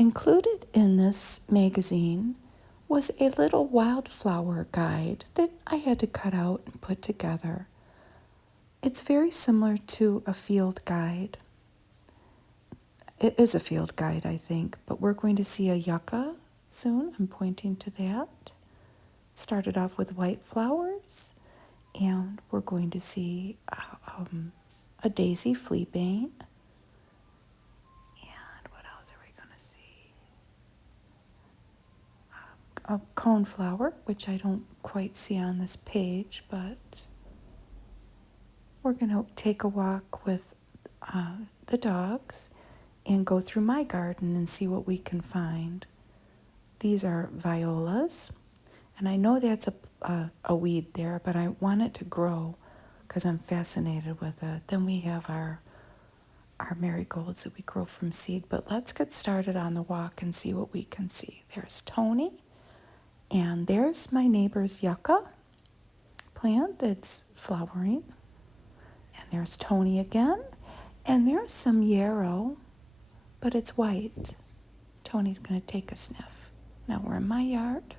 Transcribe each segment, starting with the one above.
Included in this magazine was a little wildflower guide that I had to cut out and put together. It's very similar to a field guide. It is a field guide, I think, but we're going to see a yucca soon. I'm pointing to that. Started off with white flowers, and we're going to see a daisy fleabane. And what else are we going to see? A coneflower, which I don't quite see on this page, but we're going to take a walk with the dogs and go through my garden and see what we can find. These are violas, and I know that's a weed there, but I want it to grow because I'm fascinated with it. Then we have our marigolds that we grow from seed, but let's get started on the walk and see what we can see. There's Tony, and there's my neighbor's yucca plant that's flowering, and there's Tony again, and there's some yarrow, but it's white. Tony's going to take a sniff. Now we're in my yard.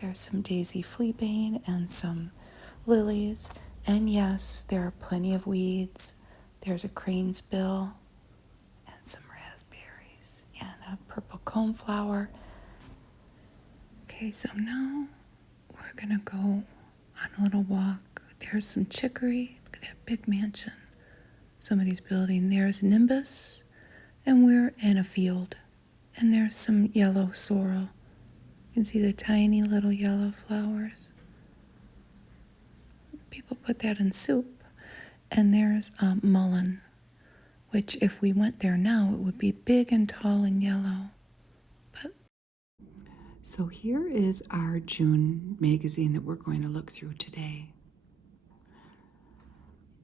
There's some daisy fleabane and some lilies. And yes, there are plenty of weeds. There's a crane's bill and some raspberries and a purple coneflower. Okay, so now we're going to go on a little walk. There's some chicory. Look at that big mansion somebody's building. There's nimbus, and we're in a field. And there's some yellow sorrel. You can see the tiny little yellow flowers. People put that in soup. And there's mullein, which if we went there now, it would be big and tall and yellow. So here is our June magazine that we're going to look through today.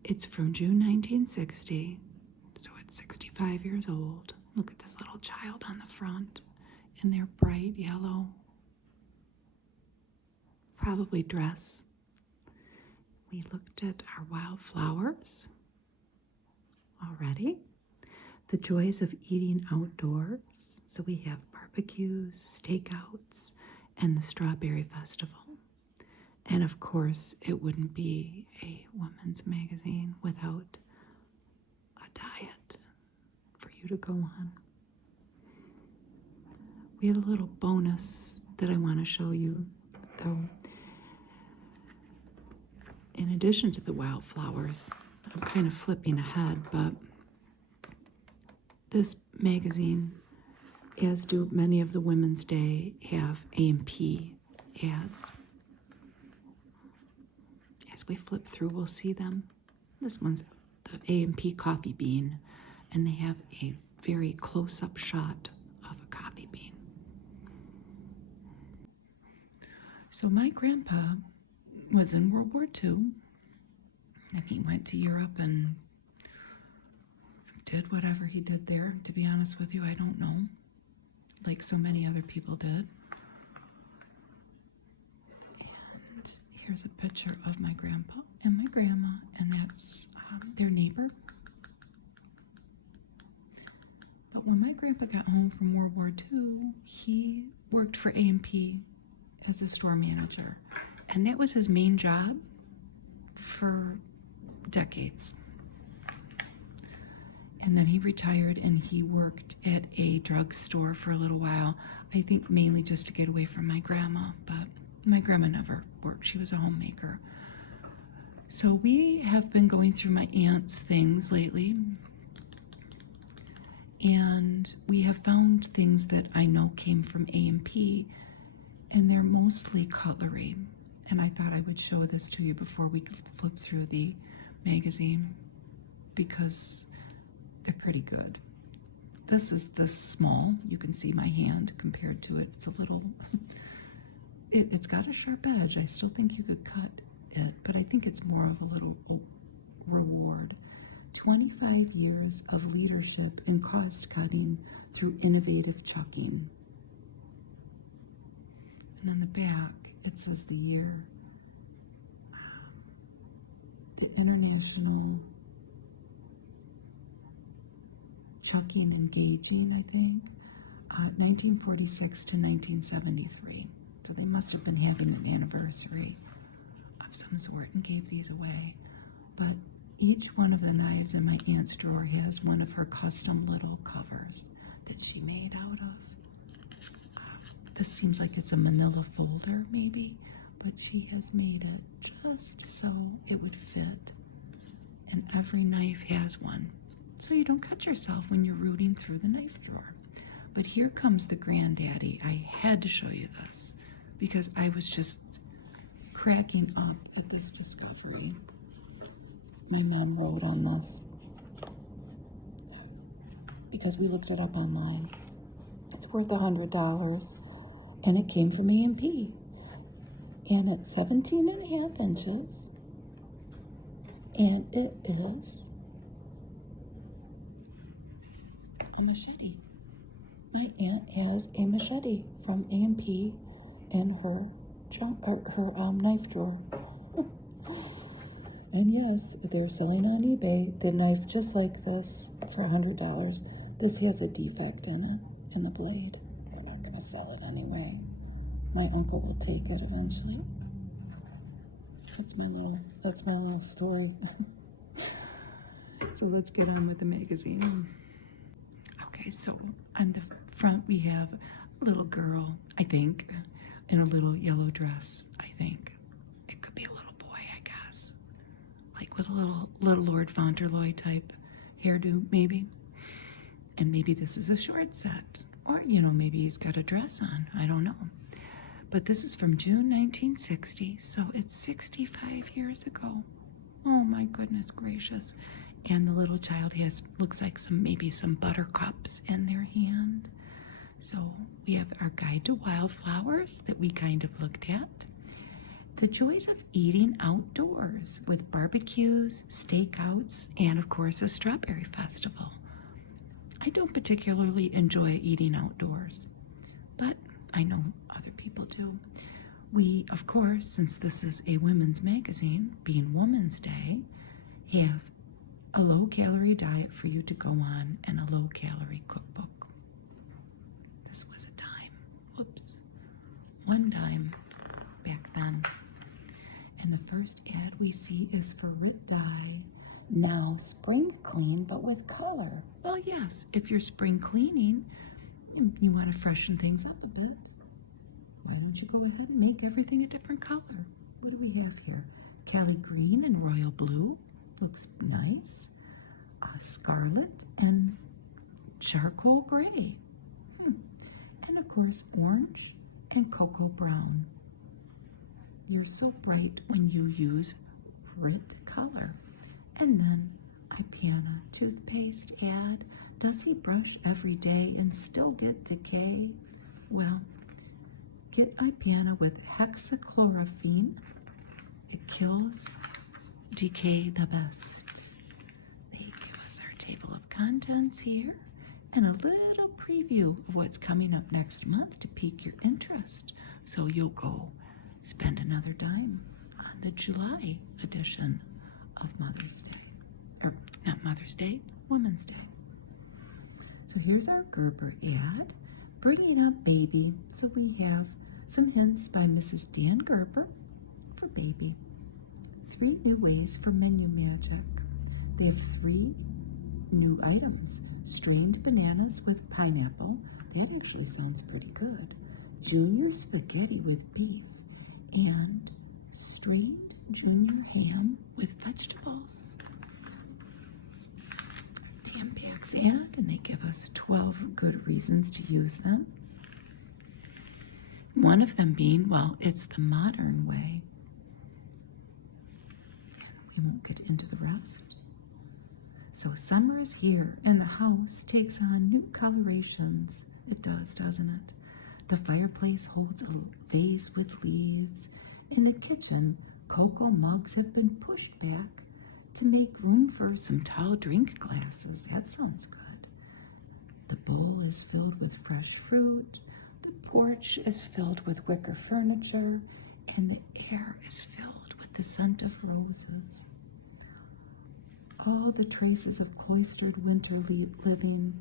It's from June 1960, so it's 65 years old. Look at this little child on the front in their bright yellow, probably dress. We looked at our wildflowers already. The joys of eating outdoors. So we have barbecues, stakeouts, and the Strawberry Festival. And of course, it wouldn't be a women's magazine without a diet for you to go on. We have a little bonus that I want to show you, though. In addition to the wildflowers, I'm kind of flipping ahead, but this magazine, as do many of the Women's Day, have A&P ads. As we flip through, we'll see them. This one's the A&P coffee bean, and they have a very close-up shot of a coffee bean. So my grandpa was in World War II, and he went to Europe and did whatever he did there. To be honest with you, I don't know, like so many other people did. And here's a picture of my grandpa and my grandma, and that's their neighbor. But when my grandpa got home from World War II, he worked for A&P as a store manager, and that was his main job for decades. And then he retired and he worked at a drugstore for a little while, I think mainly just to get away from my grandma, but my grandma never worked. She was a homemaker. So we have been going through my aunt's things lately, and we have found things that I know came from A&P, and they're mostly cutlery. And I thought I would show this to you before we flip through the magazine, because they're pretty good. This is this small. You can see my hand compared to it. It's a little, it's got a sharp edge. I still think you could cut it, but I think it's more of a little reward. 25 years of leadership in cost cutting through innovative chucking. And on the back, it says the year. The International Chucking Engaging, I think. 1946 to 1973. So they must have been having an anniversary of some sort and gave these away. But each one of the knives in my aunt's drawer has one of her custom little covers that she made out of. This seems like it's a manila folder, maybe, but she has made it just so it would fit. And every knife has one, so you don't cut yourself when you're rooting through the knife drawer. But here comes the granddaddy. I had to show you this because I was just cracking up at this discovery. My mom wrote on this because we looked it up online. It's worth $100 and it came from A&P. And it's 17.5 inches and it is a machete. My aunt has a machete from A&P in her knife drawer. And yes, they're selling on eBay the knife just like this for $100. This has a defect in it, in the blade. We're not going to sell it anyway. My uncle will take it eventually. That's my little story. So let's get on with the magazine. Okay, so on the front we have a little girl, I think, in a little yellow dress, I think. It could be a little boy, I guess. Like with a little Lord Fauntleroy type hairdo, maybe. And maybe this is a short set. Or, maybe he's got a dress on. I don't know. But this is from June 1960, so it's 65 years ago. Oh my goodness gracious. And the little child looks like maybe some buttercups in their hand. So we have our guide to wildflowers that we kind of looked at. The joys of eating outdoors with barbecues, stakeouts, and of course a strawberry festival. I don't particularly enjoy eating outdoors, but I know other people do. We, of course, since this is a women's magazine, being Women's Day, have a low-calorie diet for you to go on and a low-calorie cookbook. This was a dime. Whoops. $1 back then. And the first ad we see is for Rit Dye. Now spring clean, but with color. Well, yes, if you're spring cleaning, you want to freshen things up a bit. Why don't you go ahead and make everything a different color? What do we have here? Cali green and royal blue. Looks nice. Scarlet and charcoal gray. And of course, orange and cocoa brown. You're so bright when you use Rit color. And then Ipana toothpaste ad. Does he brush every day and still get decay? Well, get Ipana with hexachlorophene. It kills decay the best. They give us our table of contents here and a little preview of what's coming up next month to pique your interest. So you'll go spend another dime on the July edition of Mother's Day. Or not Mother's Day, Women's Day. So here's our Gerber ad, bringing up baby. So we have some hints by Mrs. Dan Gerber for baby. 3 new ways for menu magic. They have 3 new items. Strained bananas with pineapple. That actually sounds pretty good. Junior spaghetti with beef. And strained junior ham with vegetables. Tampaks ad, and they give us 12 good reasons to use them. One of them being, well, it's the modern way. We won't get into the rest. So summer is here, and the house takes on new colorations. It does, doesn't it? The fireplace holds a vase with leaves. In the kitchen, cocoa mugs have been pushed back to make room for some tall drink glasses. That sounds good. The bowl is filled with fresh fruit. The porch is filled with wicker furniture. And the air is filled with the scent of roses. Oh, the traces of cloistered winter living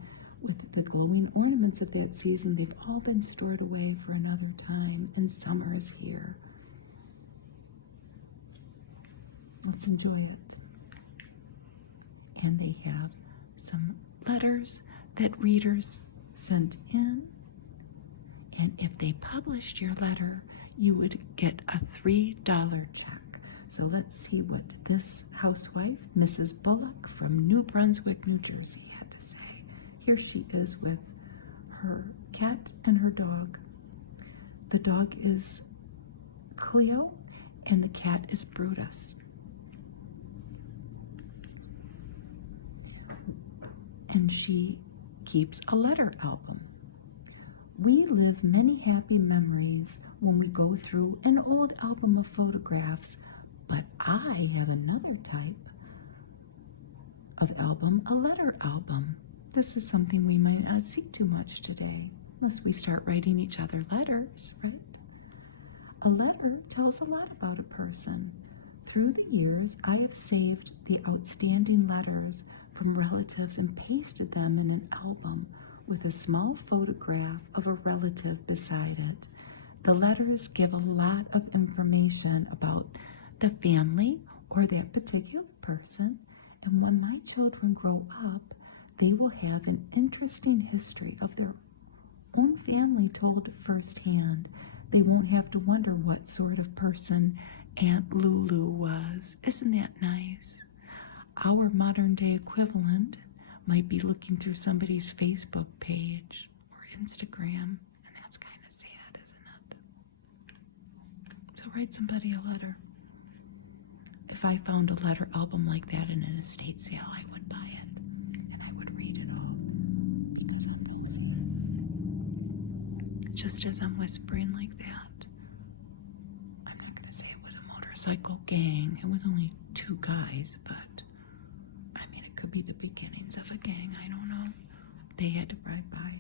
with the glowing ornaments of that season. They've all been stored away for another time, and summer is here. Let's enjoy it. And they have some letters that readers sent in. And if they published your letter, you would get a $3 check. So let's see what this housewife, Mrs. Bullock from New Brunswick, New Jersey, had to say. Here she is with her cat and her dog. The dog is Cleo and the cat is Brutus. And she keeps a letter album. We live many happy memories when we go through an old album of photographs, but I have another type of album, a letter album. This is something we might not see too much today, unless we start writing each other letters, right? A letter tells a lot about a person. Through the years, I have saved the outstanding letters from relatives and pasted them in an album with a small photograph of a relative beside it. The letters give a lot of information about the family or that particular person, and when my children grow up, they will have an interesting history of their own family told firsthand. They won't have to wonder what sort of person Aunt Lulu was. Isn't that nice? Our modern day equivalent might be looking through somebody's Facebook page or Instagram, and that's kind of sad, isn't it? So write somebody a letter. If I found a letter album like that in an estate sale, I would buy it, and I would read it all, because I'm nosy. Just as I'm whispering like that, I'm not going to say it was a motorcycle gang. It was only 2 guys, but could be the beginnings of a gang, I don't know. They had to ride by.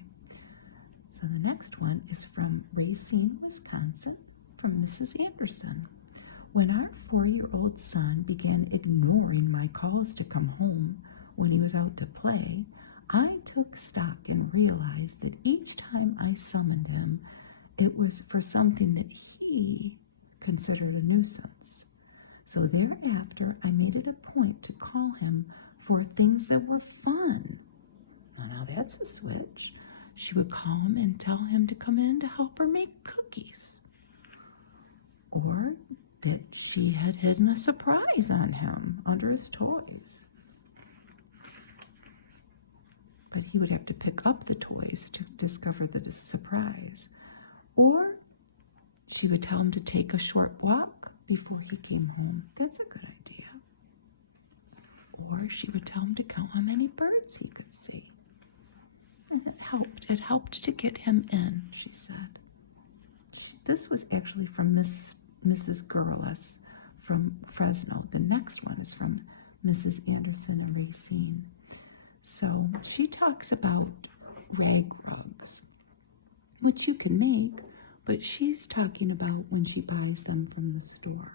So the next one is from Racine, Wisconsin, from Mrs. Anderson. When our 4-year-old son began ignoring my calls to come home when he was out to play, I took stock and realized that each time I summoned him, it was for something that he considered a nuisance. So thereafter, I made it a point to call him for things that were fun. Now that's a switch. She would call him and tell him to come in to help her make cookies. Or that she had hidden a surprise on him under his toys. But he would have to pick up the toys to discover the surprise. Or she would tell him to take a short walk before he came home. That's a good idea. Or she would tell him to count how many birds he could see. And it helped. It helped to get him in, she said. This was actually from Mrs. Gurles from Fresno. The next one is from Mrs. Anderson and Racine. So she talks about rag rugs, which you can make, but she's talking about when she buys them from the store.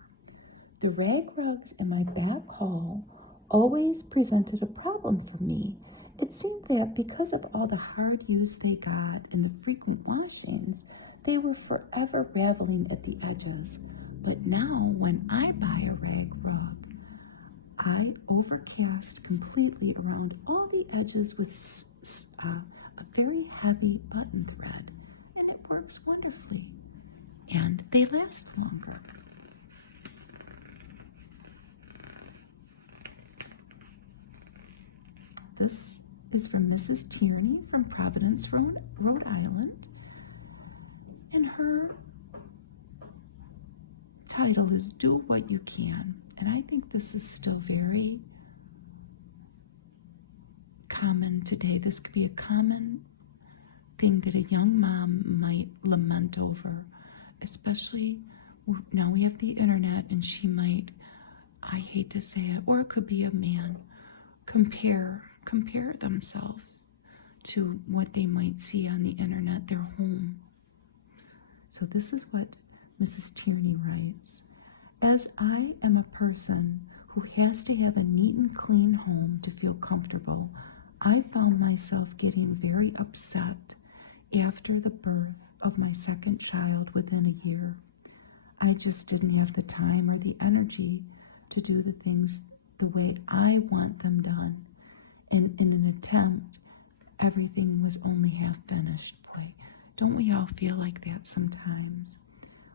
The rag rugs in my back hall always presented a problem for me. It seemed that because of all the hard use they got and the frequent washings, they were forever raveling at the edges. But now, when I buy a rag rug, I overcast completely around all the edges with a very heavy button thread, and it works wonderfully. And they last longer. This is from Mrs. Tierney from Providence, Rhode Island. And her title is Do What You Can. And I think this is still very common today. This could be a common thing that a young mom might lament over, especially now we have the internet, and she might, I hate to say it, or it could be a man, compare themselves to what they might see on the internet, their home. So this is what Mrs. Tierney writes. As I am a person who has to have a neat and clean home to feel comfortable, I found myself getting very upset after the birth of my second child within a year. I just didn't have the time or the energy to do the things the way I want them done. And in an attempt, everything was only half finished. Boy, don't we all feel like that sometimes?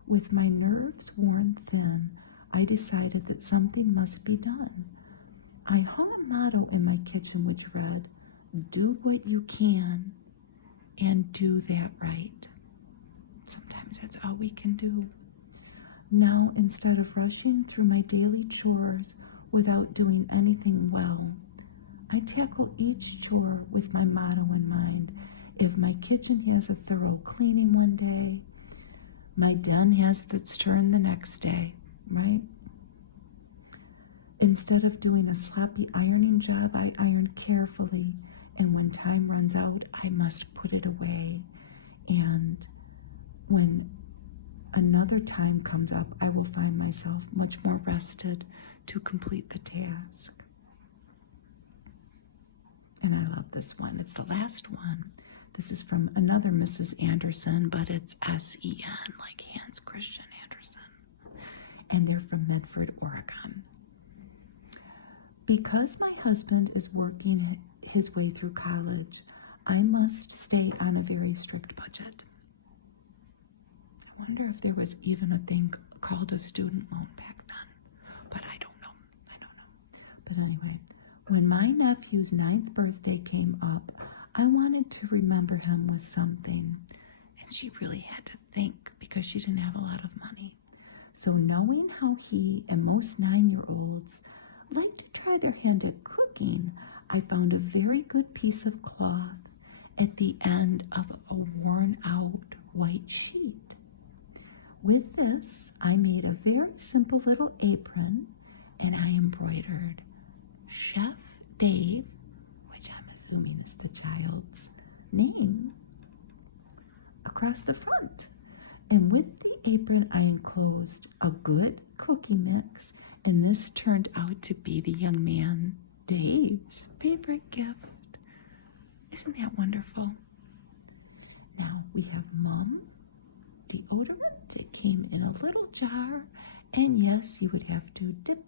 With my nerves worn thin, I decided that something must be done. I hung a motto in my kitchen which read, "Do what you can and do that right." Sometimes that's all we can do. Now, instead of rushing through my daily chores without doing anything well, I tackle each chore with my motto in mind. If my kitchen has a thorough cleaning one day, my den has its turn the next day, right? Instead of doing a sloppy ironing job, I iron carefully, and when time runs out, I must put it away. And when another time comes up, I will find myself much more rested to complete the task. And I love this one. It's the last one. This is from another Mrs. Anderson, but it's S-E-N, like Hans Christian Andersen. And they're from Medford, Oregon. Because my husband is working his way through college, I must stay on a very strict budget. I wonder if there was even a thing called a student loan back then, but I don't know. But anyway, when my nephew's 9th birthday came up, I wanted to remember him with something, and she really had to think because she didn't have a lot of money. So knowing how he and most 9-year-olds like to try their hand at cooking, I found a very good piece of cloth at the end of a worn-out white sheet. With this, I made a very simple little apron, and I embroidered Chef Dave, which I'm assuming is the child's name, across the front. And with the apron, I enclosed a good cookie mix, and this turned out to be the young man Dave's favorite gift. Isn't that wonderful? Now we have Mum deodorant. It came in a little jar, and yes, you would have to dip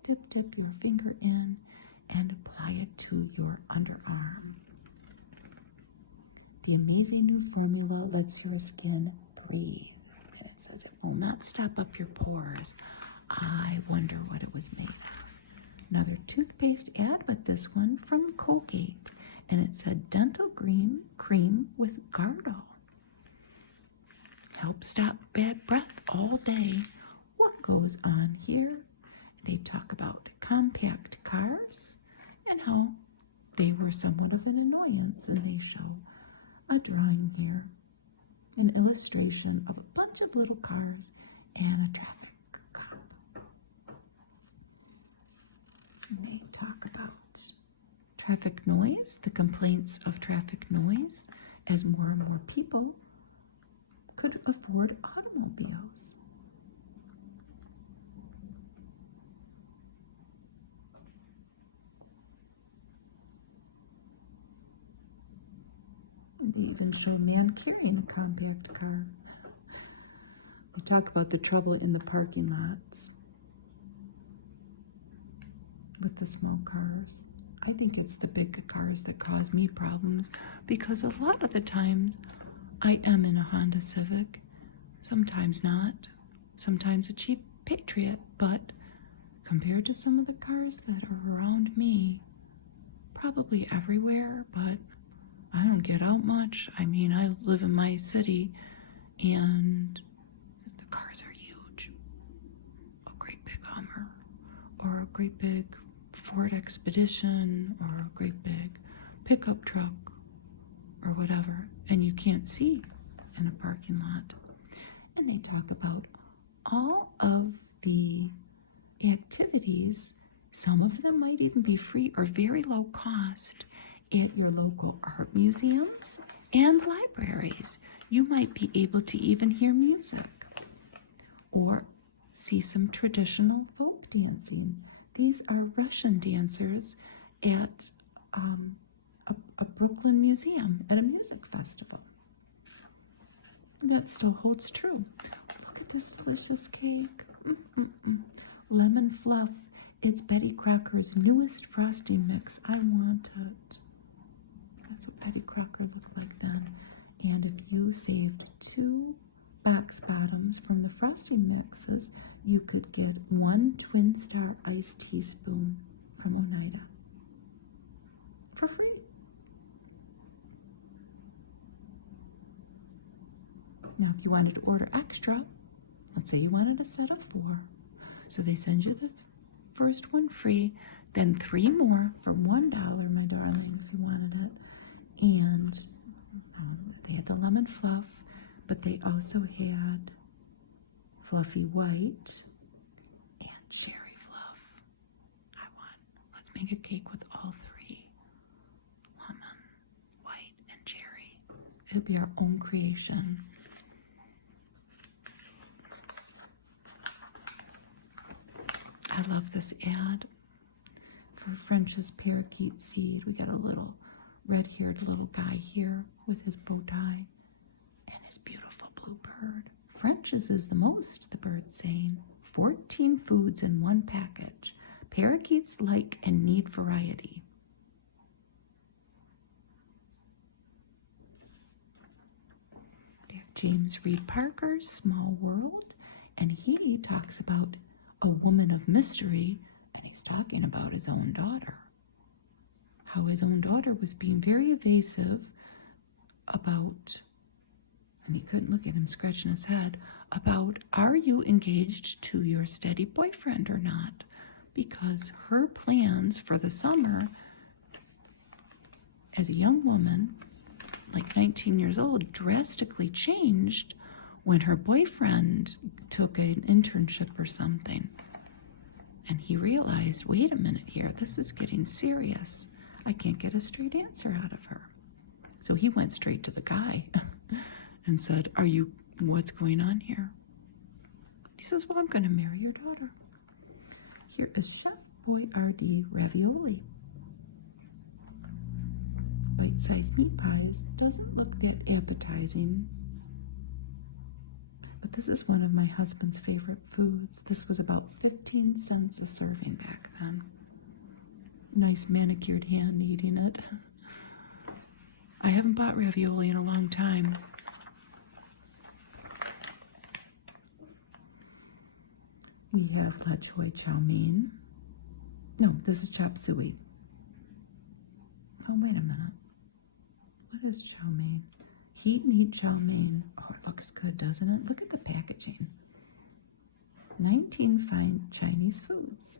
your finger in and apply it to your underarm. The amazing new formula lets your skin breathe. And it says it will not stop up your pores. I wonder what it was made of. Another toothpaste ad, but this one from Colgate. And it said dental green cream with Gargle. Help stop bad breath all day. What goes on here? They talk about compact cars and how they were somewhat of an annoyance, and they show a drawing here, an illustration of a bunch of little cars and a traffic cop. And they talk about traffic noise, the complaints of traffic noise, as more and more people could afford automobiles. They even show a man carrying a compact car. They talk about the trouble in the parking lots with the small cars. I think it's the big cars that cause me problems, because a lot of the times I am in a Honda Civic, sometimes not, sometimes a cheap Patriot, but compared to some of the cars that are around me, probably everywhere, but I don't get out much. I mean, I live in my city, and the cars are huge. A great big Hummer, or a great big Ford Expedition, or a great big pickup truck, or whatever, and you can't see in a parking lot. And they talk about all of the activities. Some of them might even be free or very low cost at your local art museums and libraries. You might be able to even hear music or see some traditional folk dancing. These are Russian dancers at a Brooklyn museum at a music festival. And that still holds true. Look at this delicious cake. Lemon fluff. It's Betty Crocker's newest frosting mix. I want it. That's what Betty Crocker looked like then. And if you saved 2 box bottoms from the frosting mixes, you could get 1 Twin Star iced teaspoon from Oneida for free. Now, if you wanted to order extra, let's say you wanted a set of 4, so they send you the first one free, then 3 more for $1, my darling, if you wanted it. And they had the lemon fluff, but they also had fluffy white and cherry fluff. Let's make a cake with all 3, lemon, white, and cherry. It'll be our own creation. I love this ad for French's parakeet seed. We got a little red-haired little guy here with his bow tie and his beautiful blue bird. French's is the most, the bird's saying. 14 foods in 1 package. Parakeets like and need variety. We have James Reed Parker's Small World, and he talks about a woman of mystery, and he's talking about his own daughter. How his own daughter was being very evasive about, and he couldn't look at him scratching his head, about, are you engaged to your steady boyfriend or not? Because her plans for the summer as a young woman, like 19 years old, drastically changed when her boyfriend took an internship or something. And he realized, wait a minute here, this is getting serious. I can't get a straight answer out of her. So he went straight to the guy and said, what's going on here? He says, well, I'm going to marry your daughter. Here is Chef Boyardee ravioli. Bite-sized meat pies. Doesn't look that appetizing. But this is one of my husband's favorite foods. This was about 15 cents a serving back then. Nice manicured hand eating it. I haven't bought ravioli in a long time. We have la choy chow mein. No, this is chop suey. Oh, wait a minute. What is chow mein? Heat and eat chow mein. Oh, it looks good, doesn't it? Look at the packaging. 19 fine Chinese foods.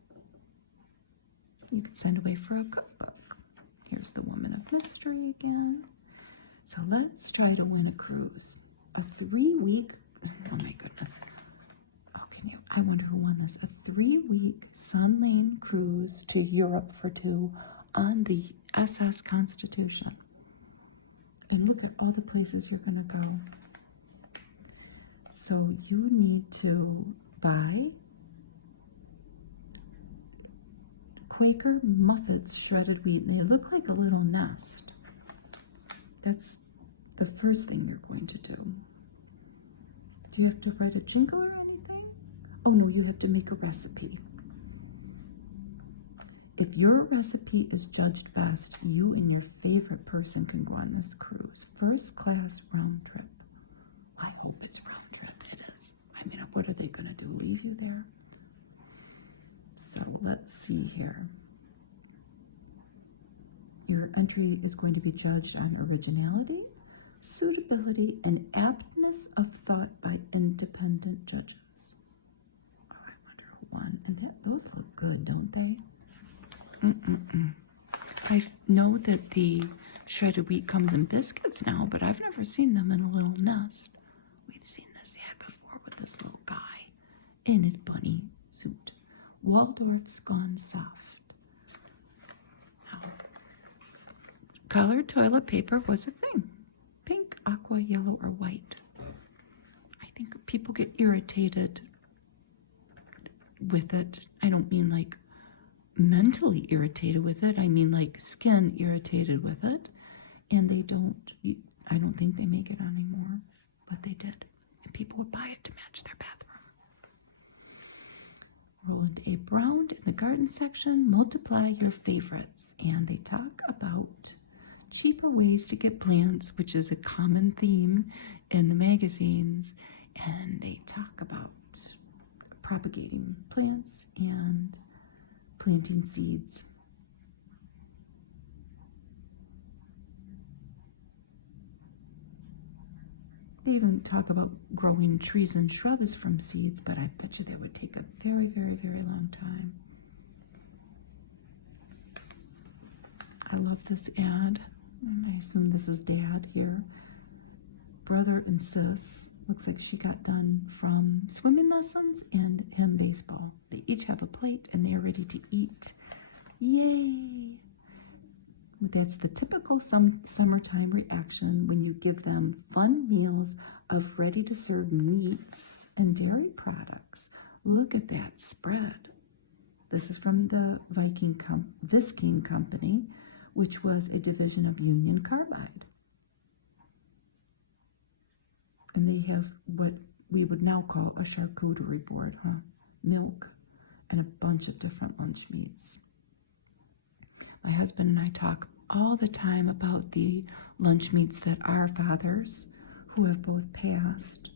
You could send away for a cookbook. Here's the woman of mystery again. So let's try to win a cruise. A 3-week, oh my goodness. Oh, I wonder who won this. A 3-week Sun Lane cruise to Europe for 2 on the SS Constitution. And look at all the places you're going to go. So you need to buy Quaker Muffets shredded wheat, and they look like a little nest. That's the first thing you're going to do. Do you have to write a jingle or anything? Oh no, you have to make a recipe. If your recipe is judged best, you and your favorite person can go on this cruise. First class round trip. I hope it's round trip. It is. I mean, what are they going to do? Leave you there? So let's see here. Your entry is going to be judged on originality, suitability, and aptness of thought by independent judges. Oh, I wonder who won. And those look good, don't they? I know that the shredded wheat comes in biscuits now, but I've never seen them in a little nest. We've seen this ad before with this little guy in his bunny suit. Waldorf's Gone Soft. Now, colored toilet paper was a thing. Pink, aqua, yellow, or white. I think people get irritated with it. I don't mean like mentally irritated with it. I mean like skin irritated with it. And they don't, I don't think they make it anymore, but they did. And people would buy it to match their bathroom. Roland A. Brown in the garden section, multiply your favorites. And they talk about cheaper ways to get plants, which is a common theme in the magazines. And they talk about propagating plants and planting seeds. They even talk about growing trees and shrubs from seeds, but I bet you that would take a very, very, very long time. I love this ad. I assume this is Dad here. Brother and sis. Looks like she got done from swimming lessons and him baseball. They each have a plate and they're ready to eat. Yay! That's the typical summertime reaction when you give them fun meals of ready-to-serve meats and dairy products. Look at that spread. This is from the Visking Company, which was a division of Union Carbide. And they have what we would now call a charcuterie board, huh? Milk and a bunch of different lunch meats. My husband and I talk all the time about the lunch meats that our fathers, who have both passed,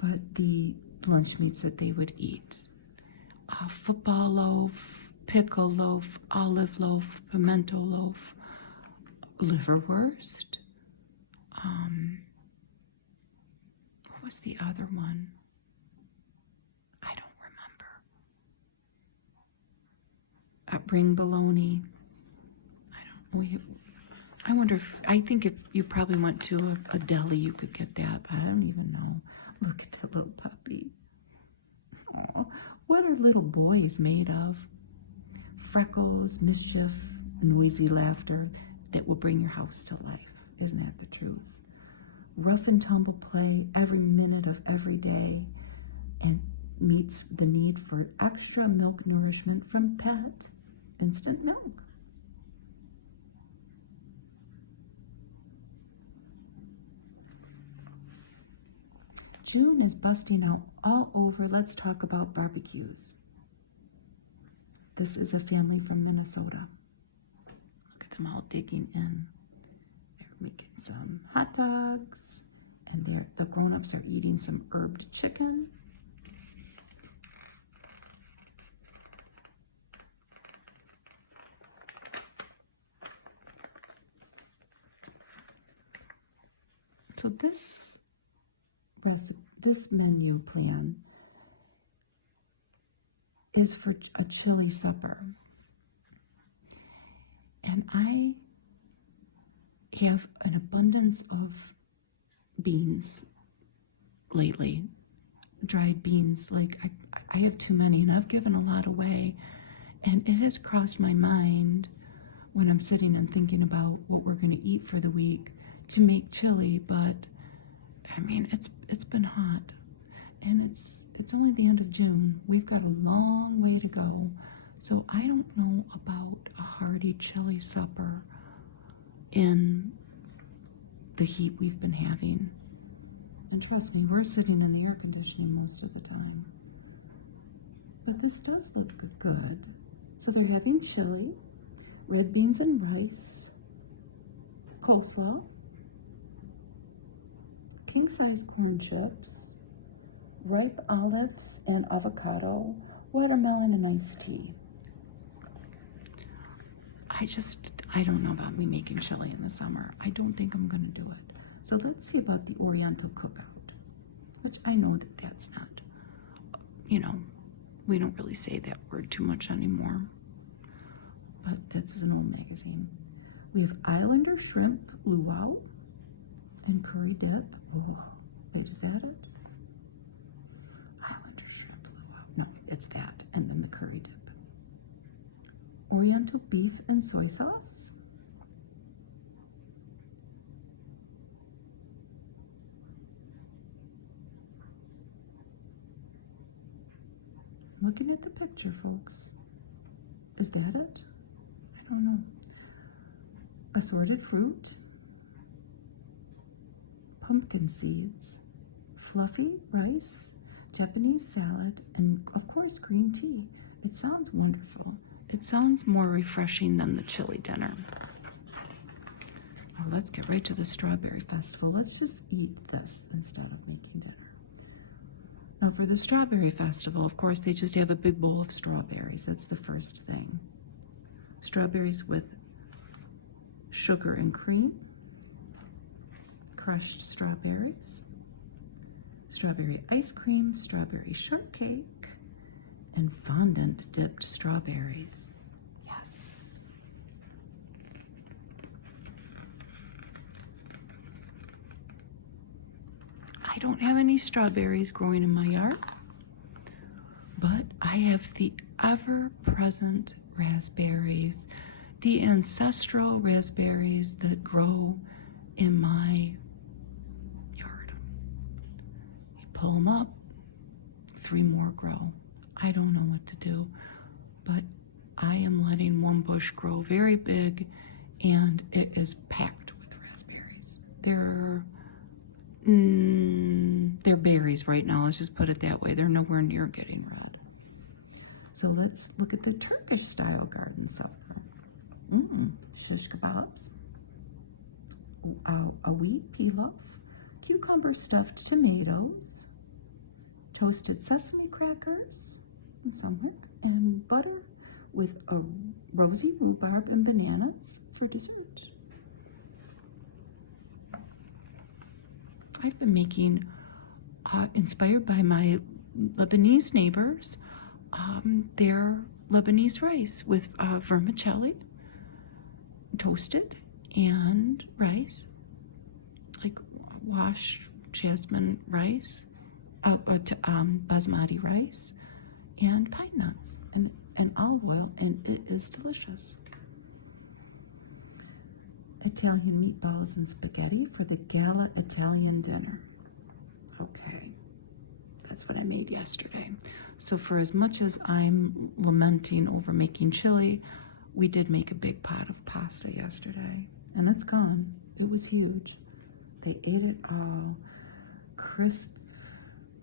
but the lunch meats that they would eat. Football loaf, pickle loaf, olive loaf, pimento loaf, liverwurst. What was the other one? I don't remember. Ring bologna. I wonder if, I think if you probably went to a deli, you could get that, but I don't even know. Look at that little puppy. Aw, what are little boys made of? Freckles, mischief, noisy laughter that will bring your house to life. Isn't that the truth? Rough and tumble play every minute of every day and meets the need for extra milk nourishment from pet instant milk. June is busting out all over. Let's talk about barbecues. This is a family from Minnesota. Look at them all digging in. They're making some hot dogs, and the grown-ups are eating some herbed chicken. So this menu plan is for a chili supper. And I have an abundance of beans lately, dried beans. Like I have too many and I've given a lot away. And it has crossed my mind when I'm sitting and thinking about what we're going to eat for the week to make chili, but I mean, it's been hot, and it's only the end of June. We've got a long way to go, so I don't know about a hearty chili supper in the heat we've been having. And trust me, we're sitting in the air conditioning most of the time. But this does look good. So they're having chili, red beans and rice, coleslaw, king-size corn chips, ripe olives and avocado, watermelon and iced tea. I don't know about me making chili in the summer. I don't think I'm going to do it. So let's see about the Oriental Cookout, which I know that that's not, we don't really say that word too much anymore. But this is an old magazine. We have Islander shrimp luau and curry dip. Oh, wait, is that it? Islander shrimp luau. No, it's that. And then the curry dip. Oriental beef and soy sauce. Looking at the picture, folks. Is that it? I don't know. Assorted fruit, pumpkin seeds, fluffy rice, Japanese salad, and of course green tea. It sounds wonderful. It sounds more refreshing than the chili dinner. Oh, let's get right to the strawberry festival. Let's just eat this instead of making dinner. Now for the strawberry festival, of course, they just have a big bowl of strawberries. That's the first thing. Strawberries with sugar and cream, crushed strawberries, strawberry ice cream, strawberry shortcake, and fondant dipped strawberries. Yes. I don't have any strawberries growing in my yard, but I have the ever-present raspberries, the ancestral raspberries that grow in my yard. You pull them up, 3 more grow. I don't know what to do, but I am letting one bush grow very big, and it is packed with raspberries. They're berries right now, let's just put it that way. They're nowhere near getting red. So let's look at the Turkish style garden supper. Shish kebabs, a wheat pilaf, cucumber stuffed tomatoes, toasted sesame crackers, somewhere, and butter with a rosy rhubarb and bananas for dessert. I've been making, inspired by my Lebanese neighbors, their Lebanese rice with vermicelli, toasted, and rice, like washed jasmine rice, basmati rice, and pine nuts, and olive oil, and it is delicious. Italian meatballs and spaghetti for the gala Italian dinner. Okay, that's what I made yesterday. So for as much as I'm lamenting over making chili, we did make a big pot of pasta yesterday, and it's gone. It was huge. They ate it all. Crisp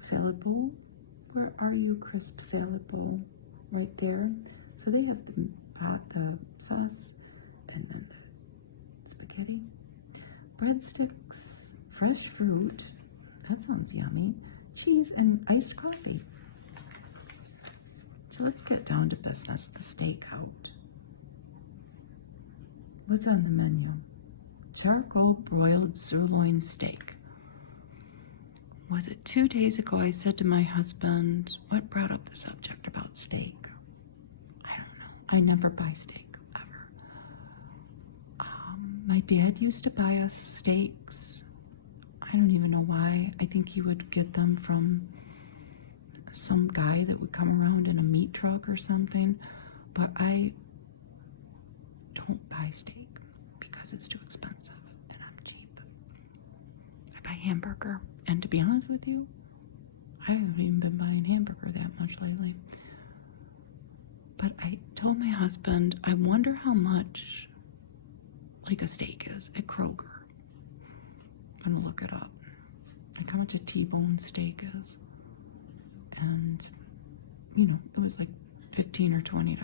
salad bowl. Where are you, crisp salad bowl? Right there. So they have the sauce, and then the spaghetti, breadsticks, fresh fruit. That sounds yummy. Cheese and iced coffee. So let's get down to business. The stakeout. What's on the menu? Charcoal broiled sirloin steak. Was it 2 days ago I said to my husband, what brought up the subject about steak? I don't know. I never buy steak, ever. My dad used to buy us steaks. I don't even know why. I think he would get them from some guy that would come around in a meat truck or something. But I don't buy steak because it's too expensive and I'm cheap. I buy hamburger. And to be honest with you, I haven't even been buying hamburger that much lately. But I told my husband, I wonder how much like a steak is at Kroger. I'm gonna look it up. Like how much a T-bone steak is. And, you know, it was like $15 or $20.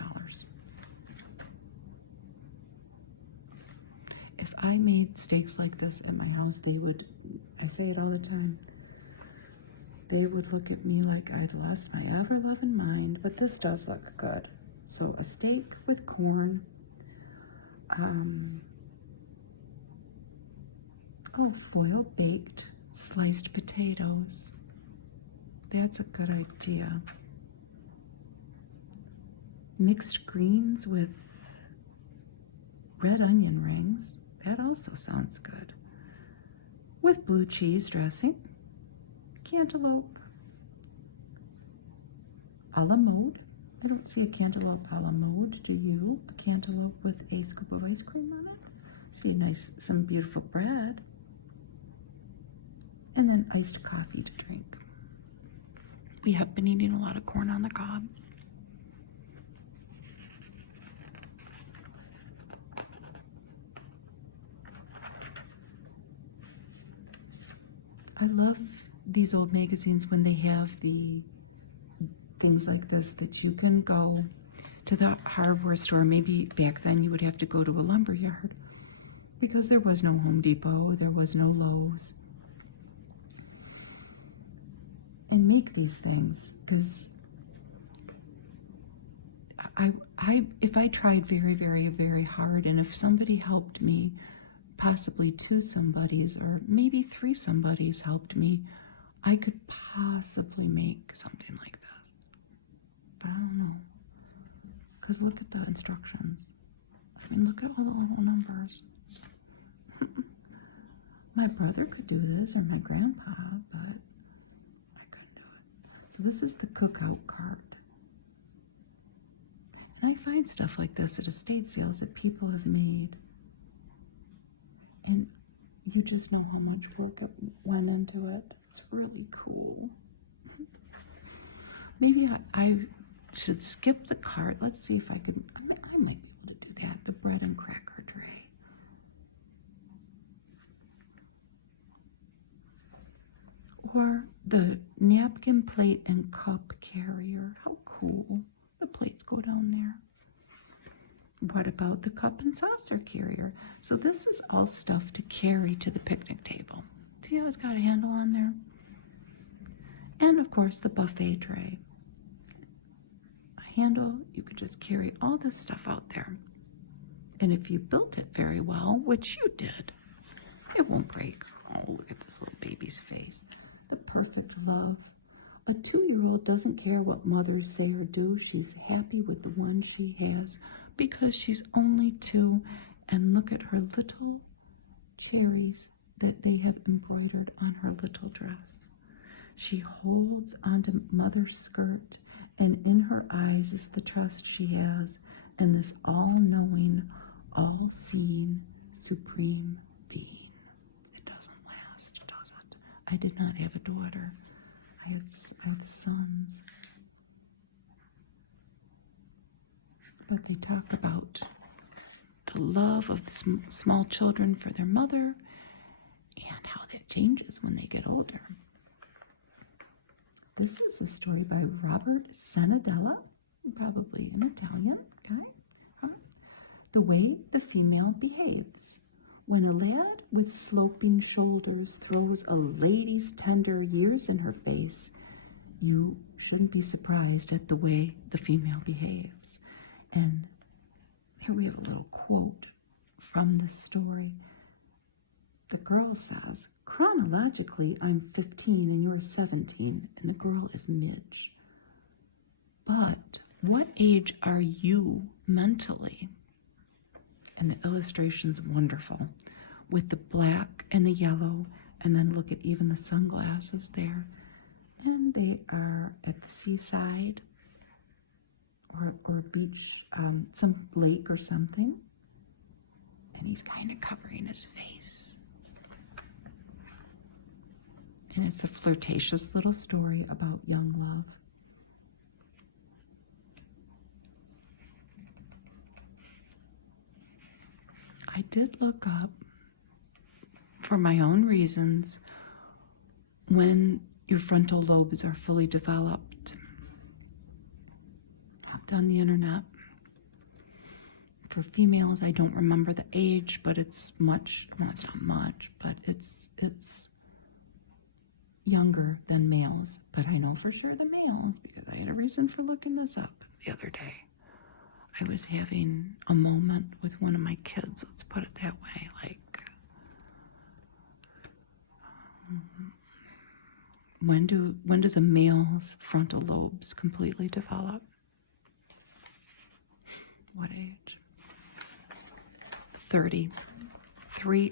If I made steaks like this at my house, they would, I say it all the time, they would look at me like I'd lost my ever-loving mind, but this does look good. So a steak with corn, foil baked sliced potatoes. That's a good idea. Mixed greens with red onion rings. That also sounds good. With blue cheese dressing, cantaloupe a la mode. I don't see a cantaloupe a la mode, do you? A cantaloupe with a scoop of ice cream on it. See some beautiful bread. And then iced coffee to drink. We have been eating a lot of corn on the cob. I love these old magazines when they have the things like this that you can go to the hardware store. Maybe back then you would have to go to a lumber yard because there was no Home Depot, there was no Lowe's. And make these things, because if I tried very, very, very hard, and if somebody helped me, possibly 2 somebodies or maybe 3 somebodies helped me, I could possibly make something like this. But I don't know, because look at the instructions. I mean, look at all the little numbers. My brother could do this, and my grandpa, but I couldn't do it. So this is the cookout card. And I find stuff like this at estate sales that people have made. And you just know how much work went into it. It's really cool. Maybe I should skip the cart. Let's see if I might be able to do that. The bread and cracker tray. Or the napkin plate and cup carrier. How cool. The plates go down there. What about the cup and saucer carrier? So this is all stuff to carry to the picnic table. See how it's got a handle on there? And of course the buffet tray. A handle, you could just carry all this stuff out there. And if you built it very well, which you did, it won't break. Oh, look at this little baby's face. The perfect love. A 2-year-old doesn't care what mothers say or do. She's happy with the one she has because she's only 2. And look at her little cherries that they have embroidered on her little dress. She holds onto mother's skirt, and in her eyes is the trust she has and this all-knowing, all-seeing, supreme being. It doesn't last, does it? I did not have a daughter. I have sons. But they talk about the love of the small children for their mother and how that changes when they get older. This is a story by Robert Sanadella, probably an Italian guy. The way the female behaves. When a lad with sloping shoulders throws a lady's tender years in her face, you shouldn't be surprised at the way the female behaves. And here we have a little quote from this story. The girl says, chronologically, I'm 15 and you're 17, and the girl is Midge. But what age are you mentally? And the illustration's wonderful with the black and the yellow, and then look at even the sunglasses there. And they are at the seaside or beach, some lake or something. And he's kind of covering his face. And it's a flirtatious little story about young love. I did look up, for my own reasons, when your frontal lobes are fully developed. Hopped on the internet. For females, I don't remember the age, but it's much, well, it's not much, but it's younger than males. But I know for sure the males, because I had a reason for looking this up the other day. I was having a moment with one of my kids, let's put it that way, like, when does a male's frontal lobes completely develop? What age? 30. 30,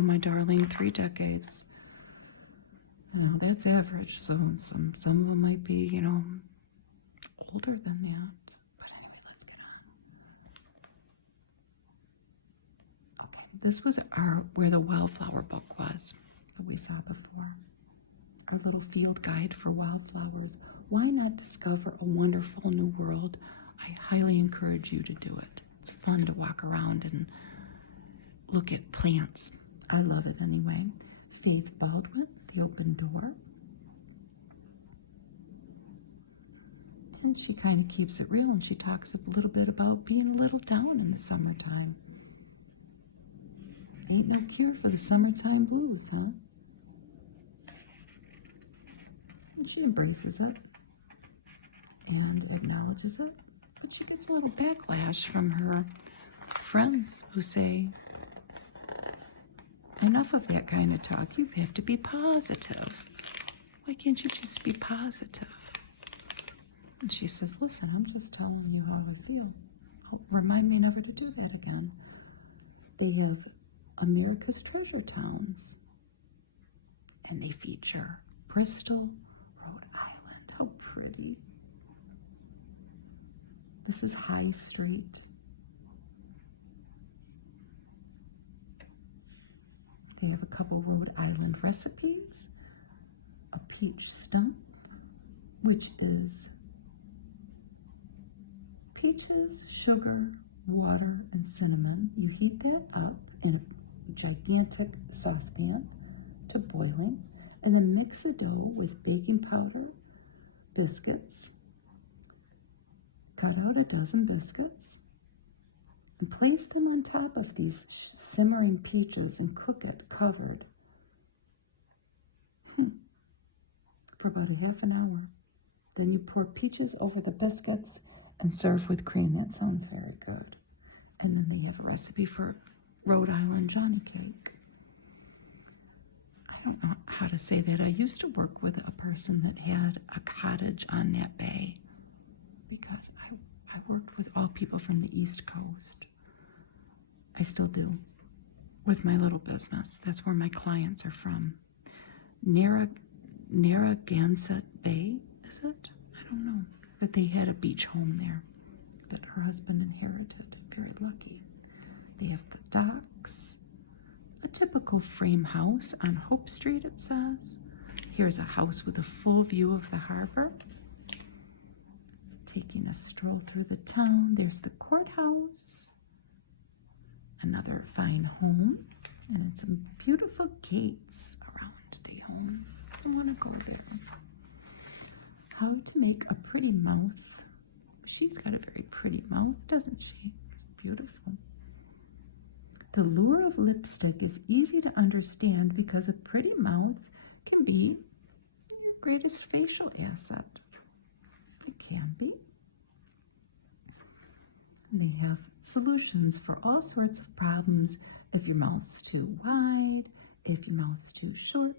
my darling, 3 decades. Well, that's average, so some of them might be, older than that. But anyway, let's get on. Okay, this was where the wildflower book was that we saw before. Our little field guide for wildflowers. Why not discover a wonderful new world? I highly encourage you to do it. It's fun to walk around and look at plants. I love it anyway. Faith Baldwin, The Open Door. And she kind of keeps it real, and she talks a little bit about being a little down in the summertime. Ain't no cure for the summertime blues, huh? And she embraces it and acknowledges it, but she gets a little backlash from her friends who say, enough of that kind of talk. You have to be positive. Why can't you just be positive? And she says, listen, I'm just telling you how I feel. Remind me never to do that again. They have America's Treasure Towns, and they feature Bristol, Rhode Island. How pretty. This is High Street. They have a couple Rhode Island recipes, a peach stump, which is peaches, sugar, water, and cinnamon. You heat that up in a gigantic saucepan to boiling, and then mix the dough with baking powder, biscuits. Cut out a dozen biscuits and place them on top of these simmering peaches and cook it covered for about a half an hour. Then you pour peaches over the biscuits and serve with cream. That sounds very good. And then they have a recipe for Rhode Island Johnny cake. I don't know how to say that. I used to work with a person that had a cottage on that bay, because I worked with all people from the East Coast. I still do, with my little business. That's where my clients are from. Narragansett Bay, is it? I don't know. But they had a beach home there that her husband inherited. Very lucky. They have the docks, a typical frame house on Hope Street, it says. Here's a house with a full view of the harbor. Taking a stroll through the town, there's the courthouse. Another fine home, and some beautiful gates around the homes. I want to go there. How to make a pretty mouth. She's got a very pretty mouth, doesn't she? Beautiful. The lure of lipstick is easy to understand because a pretty mouth can be your greatest facial asset. It can be. And they have solutions for all sorts of problems. If your mouth's too wide, if your mouth's too short,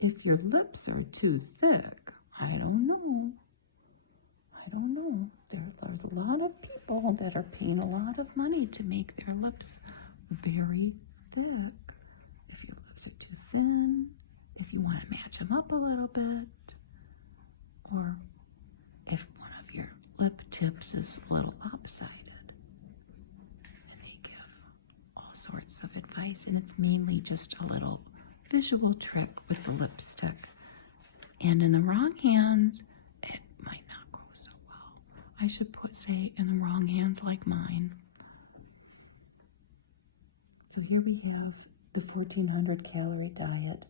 if your lips are too thick. I don't know. There's a lot of people that are paying a lot of money to make their lips very thick. If your lips are too thin, if you want to match them up a little bit, or if one of your lip tips is a little lopsided. And they give all sorts of advice, and it's mainly just a little visual trick with the lipstick. And in the wrong hands, it might not go so well. I should say in the wrong hands like mine. So here we have the 1,400 calorie diet.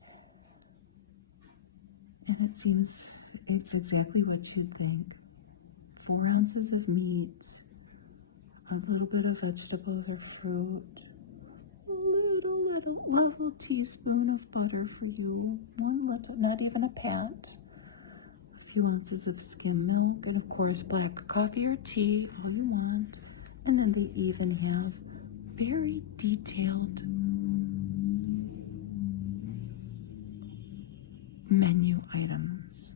And it seems it's exactly what you'd think. 4 ounces of meat, a little bit of vegetables or fruit, a little level teaspoon of butter for you, 1 little, not even a pat, a few ounces of skim milk, and of course black coffee or tea, all you want. And then they even have very detailed menu items.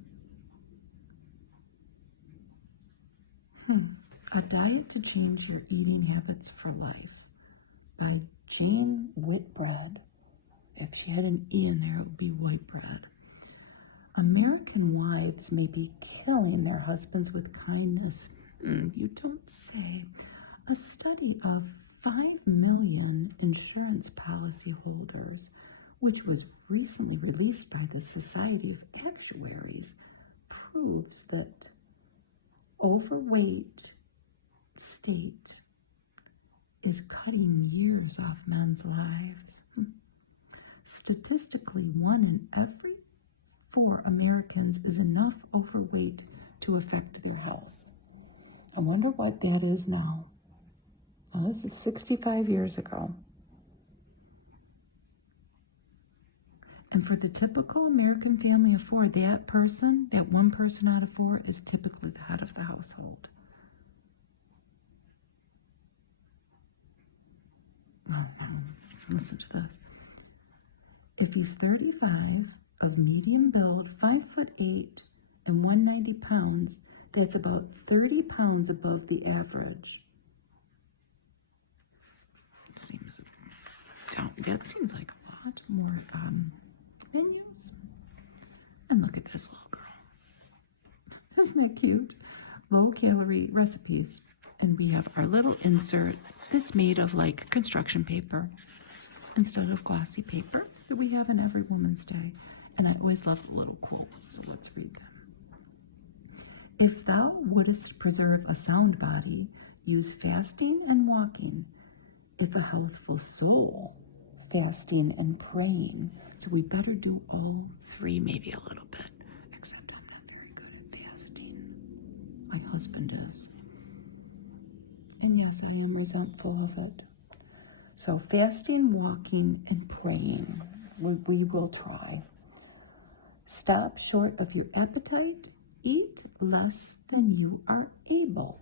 A Diet to Change Your Eating Habits for Life by Jane Whitbread. If she had an E in there, it would be Whitebread. American wives may be killing their husbands with kindness. You don't say. A study of 5 million insurance policy holders, which was recently released by the Society of Actuaries, proves that overweight state is cutting years off men's lives. Statistically, 1 in every 4 Americans is enough overweight to affect their health. I wonder what that is now. Now, this is 65 years ago. And for the typical American family of 4, that one person out of 4 is typically the head of the household. Listen to this. If he's 35, of medium build, 5'8", and 190 pounds, that's about 30 pounds above the average. That seems like a lot more menus. And look at this little girl. Isn't that cute? Low calorie recipes. And we have our little insert that's made of like construction paper instead of glossy paper that we have in every Woman's Day. And I always love the little quotes, so let's read them. If thou wouldest preserve a sound body, use fasting and walking. If a healthful soul, fasting and praying. So we better do all 3, maybe a little bit, except I'm not very good at fasting. My husband is. And yes, I am resentful of it. So fasting, walking, and praying, we will try. Stop short of your appetite. Eat less than you are able.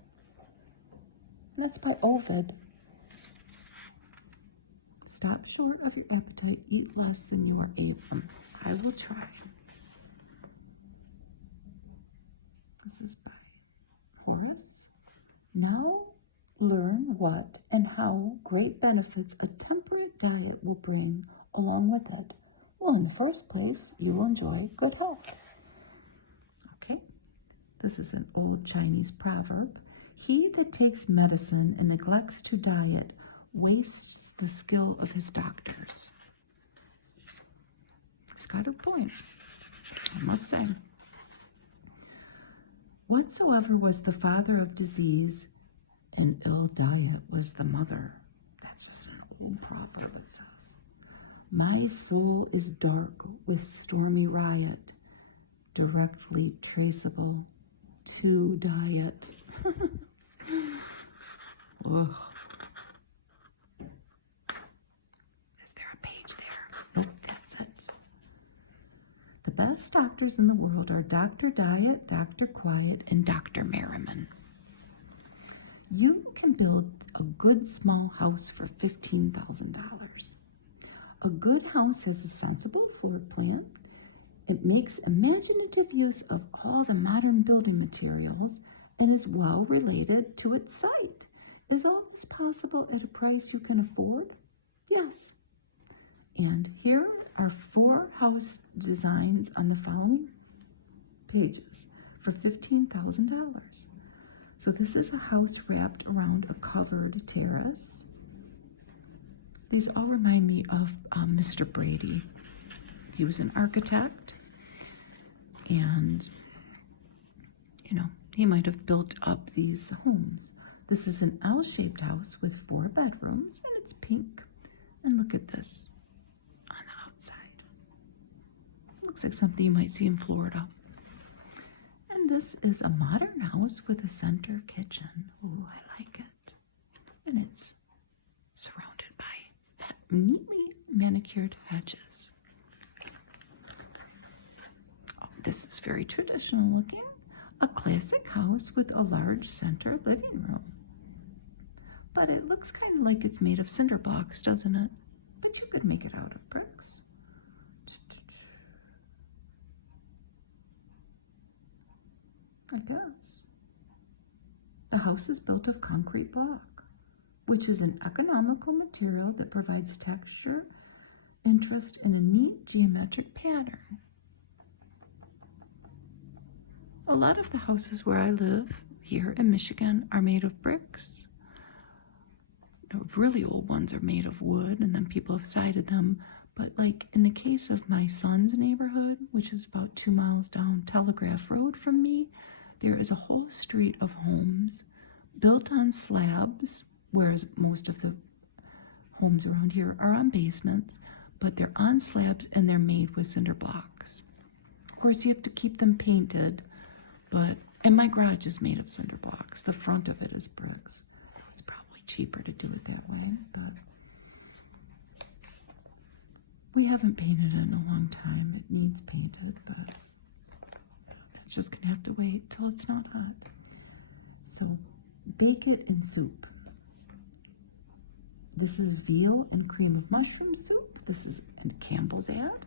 That's by Ovid. Stop short of your appetite. Eat less than you are able. I will try. This is by Horace. Now learn what and how great benefits a temperate diet will bring along with it. Well, in the first place, you will enjoy good health. Okay, this is an old Chinese proverb. He that takes medicine and neglects to diet wastes the skill of his doctors. He's got a point, I must say. Whatsoever was the father of disease, an ill diet was the mother. That's just an old proverb, it says. My soul is dark with stormy riot, directly traceable to diet. Ugh. Is there a page there? Nope, that's it. The best doctors in the world are Dr. Diet, Dr. Quiet, and Dr. Merriman. You can build a good small house for $15,000. A good house has a sensible floor plan. It makes imaginative use of all the modern building materials and is well related to its site. Is all this possible at a price you can afford? Yes. And here are 4 house designs on the following pages for $15,000. So this is a house wrapped around a covered terrace. These all remind me of Mr. Brady. He was an architect, and, he might have built up these homes. This is an L-shaped house with 4 bedrooms, and it's pink. And look at this on the outside. Looks like something you might see in Florida. And this is a modern house with a center kitchen. Oh, I like it. And it's surrounded by neatly manicured hedges. Oh, this is very traditional looking. A classic house with a large center living room. But it looks kind of like it's made of cinder blocks, doesn't it? But you could make it out of bricks. I guess. The house is built of concrete block, which is an economical material that provides texture, interest, and a neat geometric pattern. A lot of the houses where I live here in Michigan are made of bricks. The really old ones are made of wood, and then people have sided them. But like in the case of my son's neighborhood, which is about 2 miles down Telegraph Road from me, there is a whole street of homes built on slabs, whereas most of the homes around here are on basements. but they're on slabs and they're made with cinder blocks. Of course, you have to keep them painted, and my garage is made of cinder blocks. The front of it is bricks. It's probably cheaper to do it that way, but we haven't painted it in a long time. It needs painted, but it's just gonna have to wait till it's not hot. So, bake it in soup. This is veal and cream of mushroom soup. This is in Campbell's ad.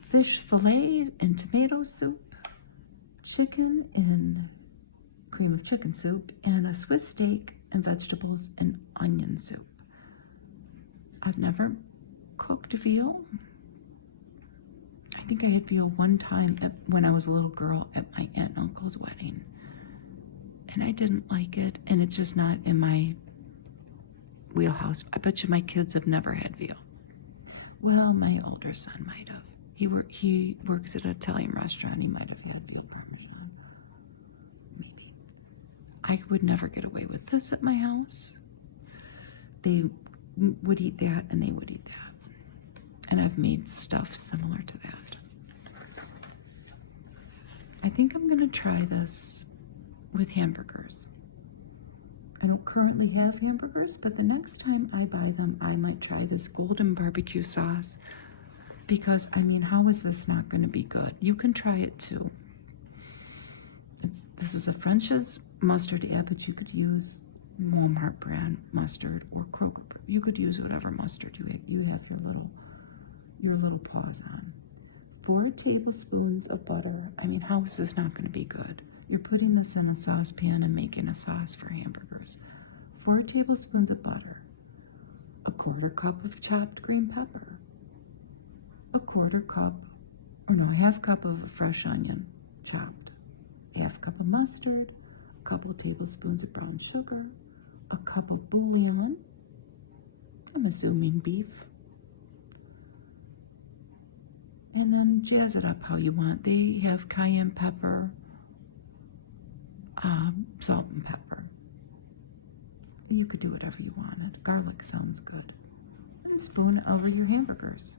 Fish fillet and tomato soup. Chicken in cream of chicken soup. And a Swiss steak and vegetables and onion soup. I've never cooked veal. I think I had veal one time when I was a little girl at my aunt and uncle's wedding. And I didn't like it, and it's just not in my wheelhouse. I bet you my kids have never had veal. Well, my older son might have. He works at an Italian restaurant. He might have had veal parmesan. Maybe. I would never get away with this at my house. They would eat that, and they would eat that. And I've made stuff similar to that. I think I'm going to try this with hamburgers. I don't currently have hamburgers, but the next time I buy them, I might try this golden barbecue sauce, because, I mean, how is this not going to be good? You can try it too. This is a French's mustard ad, but you could use Walmart brand mustard or Kroger. You could use whatever mustard you have your little paws on. 4 tablespoons of butter. I mean, how is this not going to be good? You're putting this in a saucepan and making a sauce for hamburgers. 4 tablespoons of butter. 1/4 cup of chopped green pepper. 1/4 cup, half cup of fresh onion, chopped. 1/2 cup of mustard. A couple tablespoons of brown sugar. A cup of bouillon. I'm assuming beef. And then jazz it up how you want. They have cayenne pepper, salt and pepper. You could do whatever you wanted. Garlic sounds good. And spoon it over your hamburgers.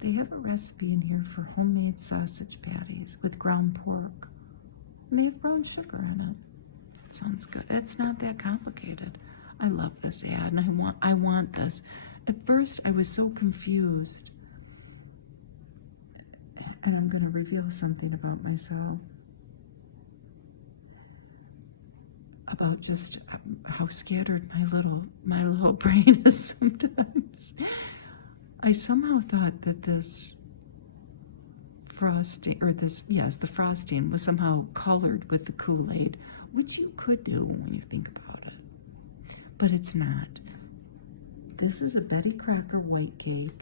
They have a recipe in here for homemade sausage patties with ground pork. And they have brown sugar in it. Sounds good. It's not that complicated. I love this ad, and I want this. At first, I was so confused. And I'm going to reveal something about myself. About just how scattered my little brain is sometimes. I somehow thought that this frosting, the frosting was somehow colored with the Kool-Aid, which you could do when you think about it. But it's not. This is a Betty Crocker white cake,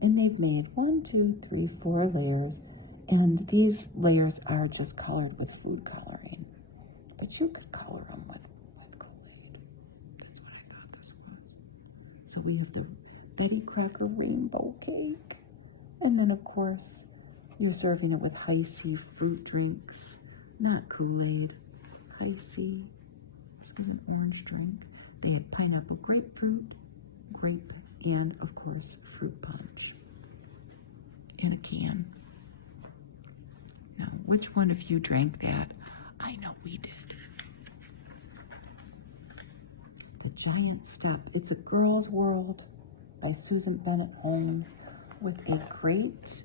and they've made 1, 2, 3, 4 layers, and these layers are just colored with food coloring. But you could color them with Kool-Aid. That's what I thought this was. So we have the Betty Crocker rainbow cake, and then of course you're serving it with Hi-C fruit drinks, not Kool-Aid. Hi-C. This was an orange drink. They had pineapple, grapefruit, grape, and of course fruit punch in a can. Now, which one of you drank that? I know we did. The Giant Step. It's a Girl's World by Susan Bennett Holmes with a great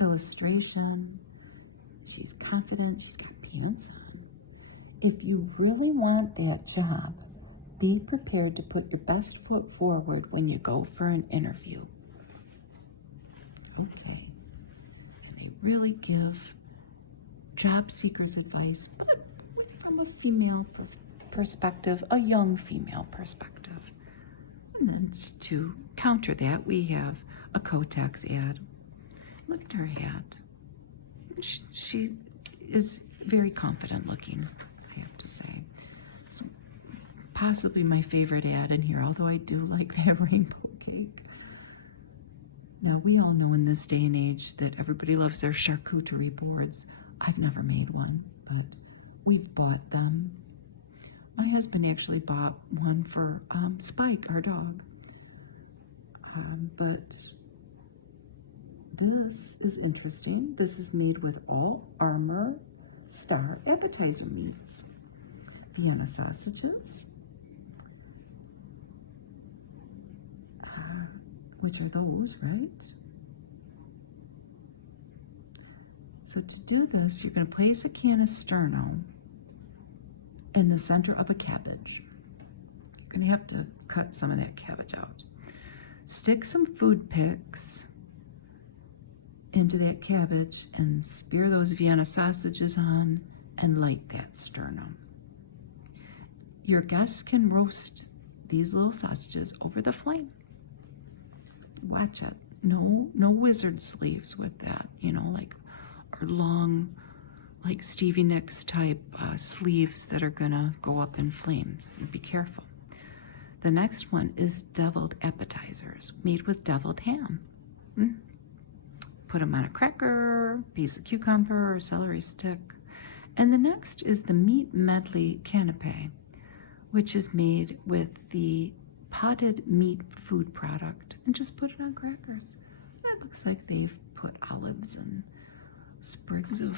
illustration. She's confident. She's got pants on. If you really want that job, be prepared to put your best foot forward when you go for an interview. Okay. And they really give job seekers advice, but from a female perspective, a young female perspective. And then to counter that, we have a Kotex ad. Look at her hat. She is very confident looking, I have to say. So, possibly my favorite ad in here, although I do like that rainbow cake. Now, we all know in this day and age that everybody loves their charcuterie boards. I've never made one, but we've bought them. My husband actually bought one for Spike, our dog. But this is interesting. This is made with all Armor Star appetizer meats. Vienna sausages, which are those, right? So to do this, you're going to place a can of sterno in the center of a cabbage. You're going to have to cut some of that cabbage out. Stick some food picks into that cabbage and spear those Vienna sausages on and light that sternum. Your guests can roast these little sausages over the flame. Watch it. No wizard sleeves with that, you know, like or long, like Stevie Nicks type sleeves that are gonna go up in flames. Be careful. The next one is deviled appetizers made with deviled ham. Put them on a cracker, piece of cucumber or celery stick. And the next is the meat medley canapé, which is made with the potted meat food product, and just put it on crackers. It looks like they've put olives and sprigs of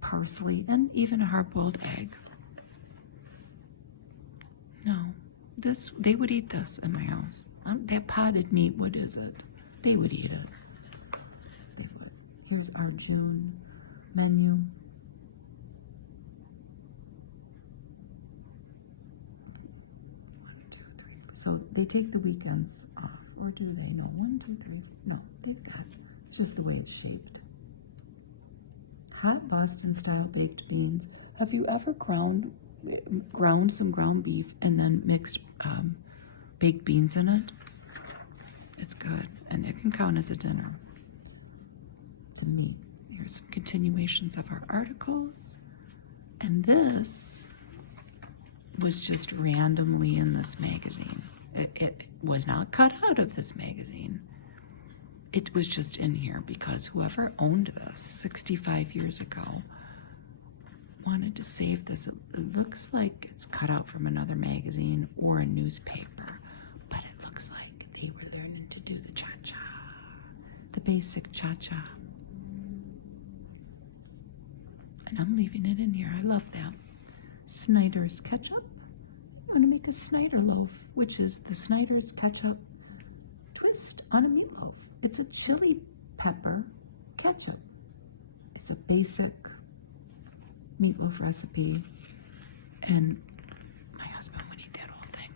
parsley and even a hard-boiled egg. No, they would eat this in my house. That potted meat, what is it? They would eat it. Here's our June menu. So they take the weekends off, or do they? No, 1, 2, 3. No, they've got just the way it's shaped. Hot Boston style baked beans. Have you ever ground some ground beef and then mixed baked beans in it? It's good, and it can count as a dinner. To me, here's some continuations of our articles, and this was just randomly in this magazine. It was not cut out of this magazine. It was just in here because whoever owned this 65 years ago wanted to save this. It looks like it's cut out from another magazine or a newspaper, but it looks like they were learning to do the cha-cha, the basic cha-cha. And I'm leaving it in here. I love that. Snyder's ketchup. I'm going to make a Snyder loaf, which is the Snyder's ketchup twist on a meatloaf. It's a chili pepper ketchup. It's a basic meatloaf recipe, and my husband would eat that whole thing.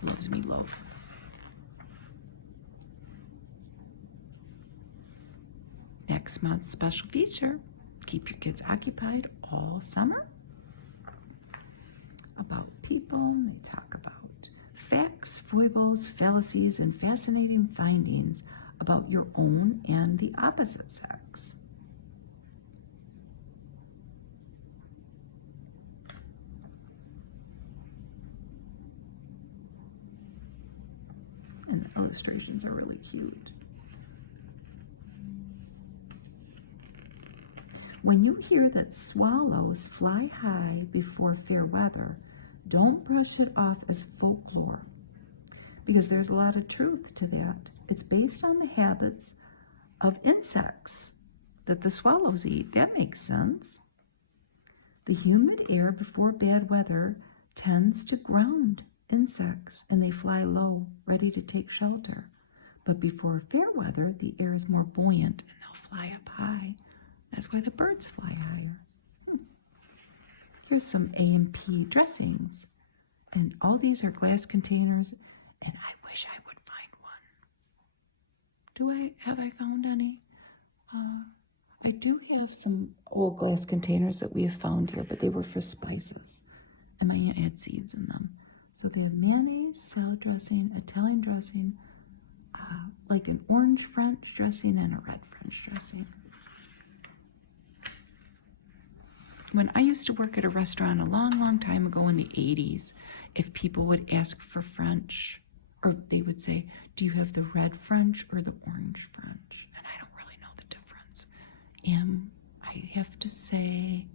He loves meatloaf. Next month's special feature, keep your kids occupied all summer. About people, they talk about facts, foibles, fallacies, and fascinating findings about your own and the opposite sex. And the illustrations are really cute. When you hear that swallows fly high before fair weather, don't brush it off as folklore, because there's a lot of truth to that. It's based on the habits of insects that the swallows eat. That makes sense. The humid air before bad weather tends to ground insects, and they fly low, ready to take shelter. But before fair weather, the air is more buoyant, and they'll fly up high. That's why the birds fly higher. Here's some A&P dressings. And all these are glass containers, and I wish I would find one. Have I found any? I do have some old glass containers that we have found here, but they were for spices. And my aunt had seeds in them. So they have mayonnaise, salad dressing, Italian dressing, like an orange French dressing and a red French dressing. When I used to work at a restaurant a long, long time ago in the 80s, if people would ask for French, or they would say, do you have the red French or the orange French? And I don't really know the difference. And I have to say,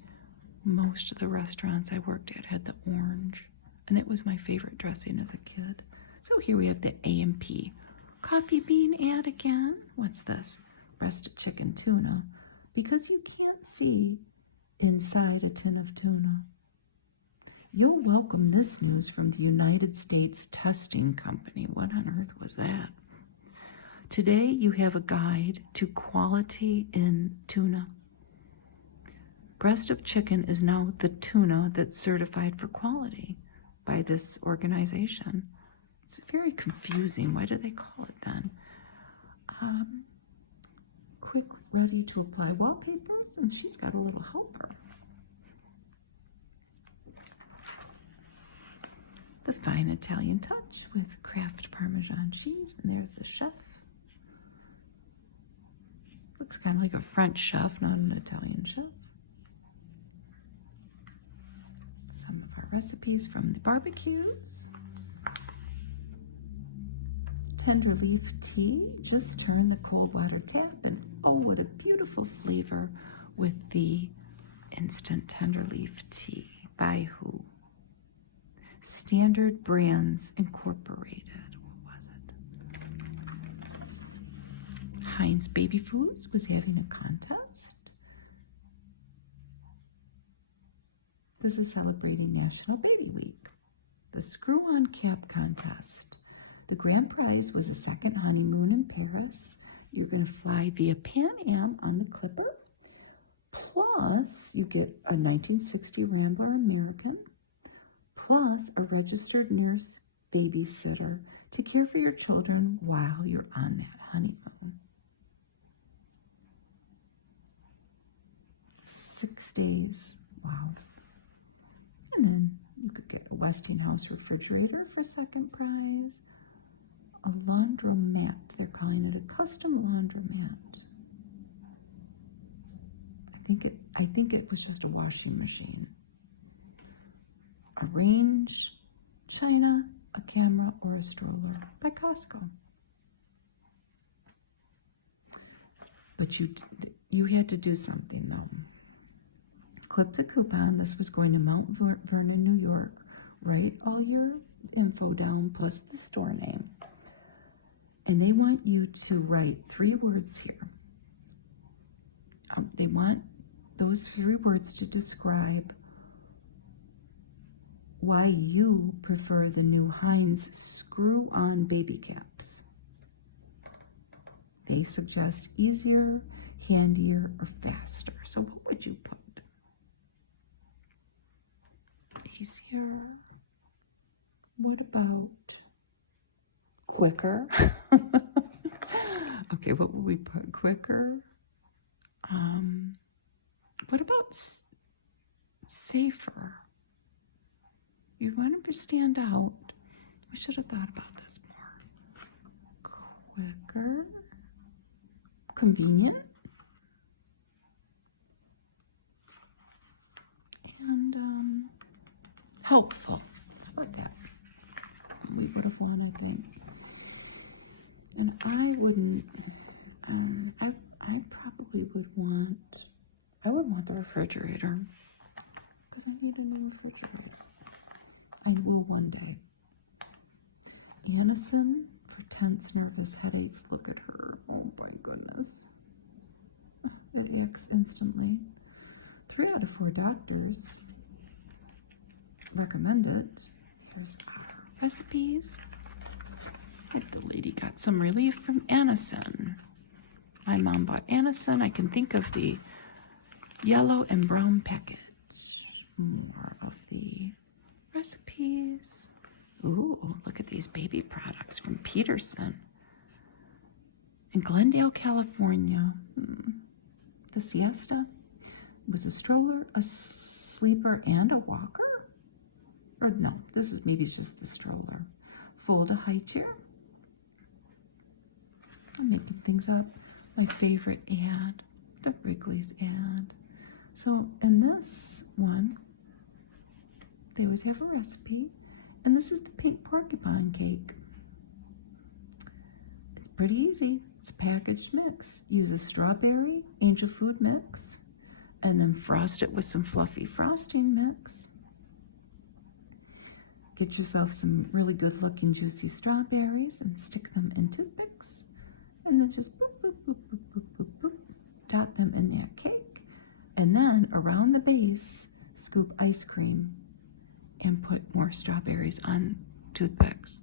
most of the restaurants I worked at had the orange, and it was my favorite dressing as a kid. So here we have the A&P coffee bean ad again. What's this? Breasted chicken tuna. Because you can't see inside a tin of tuna. You'll welcome this news from the United States Testing Company. What on earth was that? Today you have a guide to quality in tuna. Breast of chicken is now the tuna that's certified for quality by this organization. It's very confusing. Why do they call it then? Quick, ready to apply wallpapers, and she's got a little helper. The fine Italian touch with Kraft Parmesan cheese, and there's the chef. Looks kind of like a French chef, not an Italian chef. Some of our recipes from the barbecues. Tender leaf tea. Just turn the cold water tap, and oh, what a beautiful flavor with the instant tender leaf tea. By who? Standard Brands Incorporated. What was it? Heinz Baby Foods was having a contest. This is celebrating National Baby Week. The Screw-On Cap Contest. The grand prize was a second honeymoon in Paris. You're going to fly via Pan Am on the Clipper. Plus, you get a 1960 Rambler American. Plus, a registered nurse babysitter to care for your children while you're on that honeymoon. 6 days. Wow. And then you could get a Westinghouse refrigerator for second prize. A laundromat. They're calling it a custom laundromat. I think it was just a washing machine. A range, china, a camera, or a stroller by Costco. But you had to do something though. Clip the coupon. This was going to Mount Vernon, New York. Write all your info down plus the store name. And they want you to write 3 words here. They want those 3 words to describe why you prefer the new Heinz screw-on baby caps. They suggest easier, handier, or faster. So what would you put? Easier. What about quicker? Okay, what would we put? Quicker. What about safer? You want them to stand out. We should have thought about this more. Quicker. Convenient. And helpful. How about that? We would have won, I think. And I wouldn't, I probably I would want the refrigerator. Because I need a new refrigerator. I will one day. Anacin for tense, nervous headaches. Look at her. Oh my goodness. It acts instantly. 3 out of 4 doctors recommend it. There's recipes. I hope the lady got some relief from Anacin. My mom bought Anacin. I can think of the yellow and brown package. More of the recipes. Ooh, look at these baby products from Peterson. In Glendale, California. The Siesta was a stroller, a sleeper, and a walker? Or no, this is maybe it's just the stroller. Fold a high chair. I'm making things up. My favorite ad, the Wrigley's ad. So in this one, they always have a recipe, and this is the pink porcupine cake. It's pretty easy. It's a packaged mix. Use a strawberry, angel food mix, and then frost it with some fluffy frosting mix. Get yourself some really good looking juicy strawberries and stick them in toothpicks, and then just boop, boop, boop, boop, boop, boop, boop, dot them in that cake, and then around the base scoop ice cream and put more strawberries on toothpicks.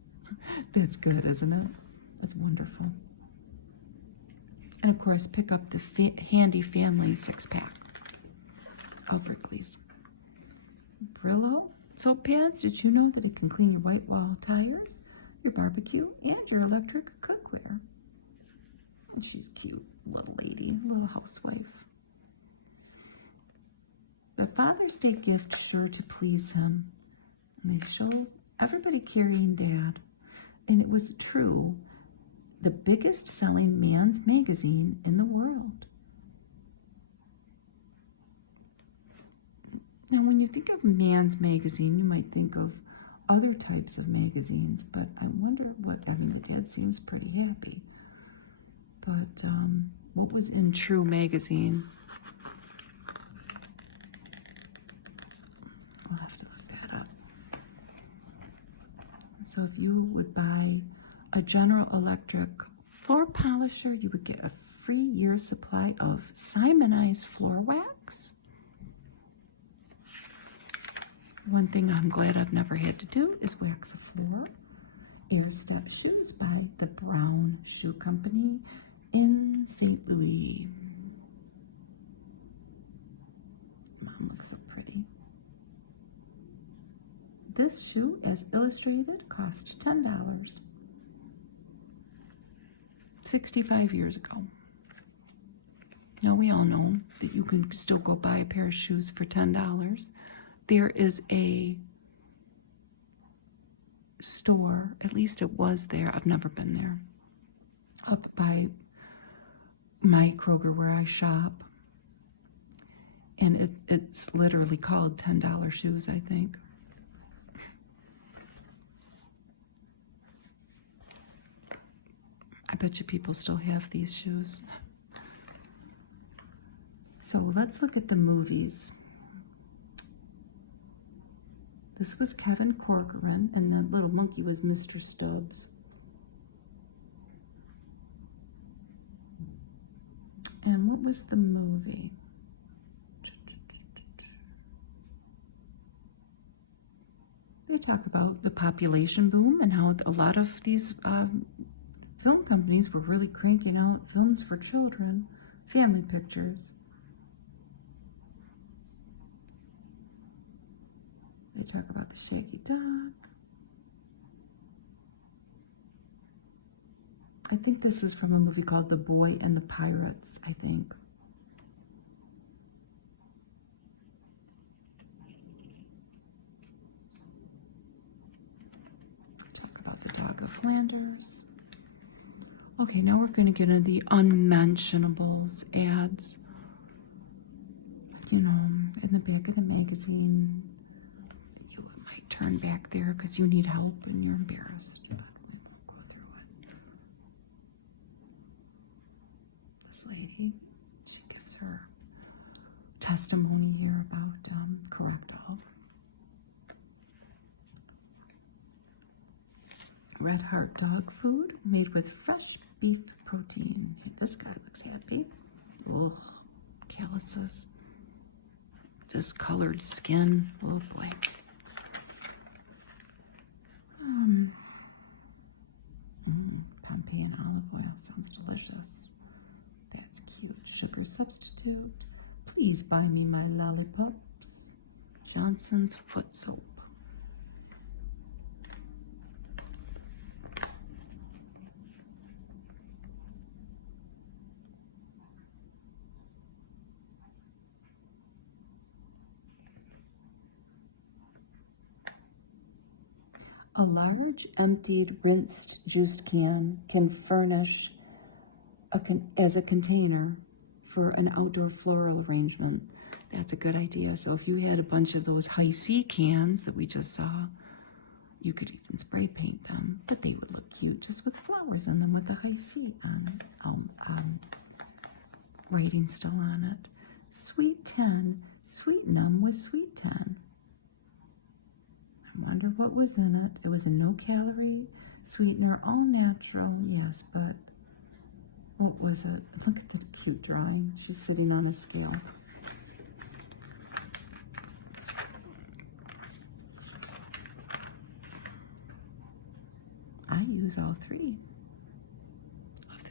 That's good, isn't it? It's wonderful. And of course, pick up the handy family 6-pack of Wrigley's. Brillo soap pads. Did you know that it can clean your white wall tires, your barbecue, and your electric cookware? And she's cute, little lady, little housewife. The Father's Day gift sure to please him. And they show everybody carrying Dad. And it was true, the biggest selling man's magazine in the world. Now, when you think of man's magazine, you might think of other types of magazines, but I wonder what, I mean, the dad seems pretty happy. But what was in True magazine? I'll have to look that up. So if you would buy a General Electric floor polisher, you would get a free year supply of Simonized floor wax. One thing I'm glad I've never had to do is wax a floor. Air Step shoes by the Brown Shoe Company in St. Louis. Mom looks so pretty. This shoe, as illustrated, cost $10. 65 years ago. Now we all know that you can still go buy a pair of shoes for $10. There is a store, at least it was there, I've never been there, up by my Kroger where I shop. And it's literally called $10 shoes, I think. I bet you people still have these shoes. So let's look at the movies. This was Kevin Corcoran, and that little monkey was Mr. Stubbs. And what was the movie? They talk about the population boom and how a lot of these film companies were really cranking out films for children, family pictures. They talk about the Shaggy Dog. I think this is from a movie called The Boy and the Pirates, I think. Talk about the Dog of Flanders. Okay, now we're going to get into the unmentionables ads. You know, in the back of the magazine. You might turn back there because you need help and you're embarrassed. But we'll go through it. This lady, she gives her testimony here about Correctal. Red Heart dog food made with fresh beef protein. This guy looks happy. Ugh, calluses. Discolored skin. Oh boy. Pompeii and olive oil sounds delicious. That's cute. Sugar substitute. Please buy me my lollipops. Johnson's foot soap. A large, emptied, rinsed juice can furnish as a container for an outdoor floral arrangement. That's a good idea. So if you had a bunch of those high C cans that we just saw, you could even spray paint them, but they would look cute just with flowers in them with the high C on it, writing still on it. Sweet 10, sweeten them with Sweet 10. I wonder what was in it. It was a no-calorie sweetener, all natural, yes, but what was it? Look at the cute drawing. She's sitting on a scale. I use all three of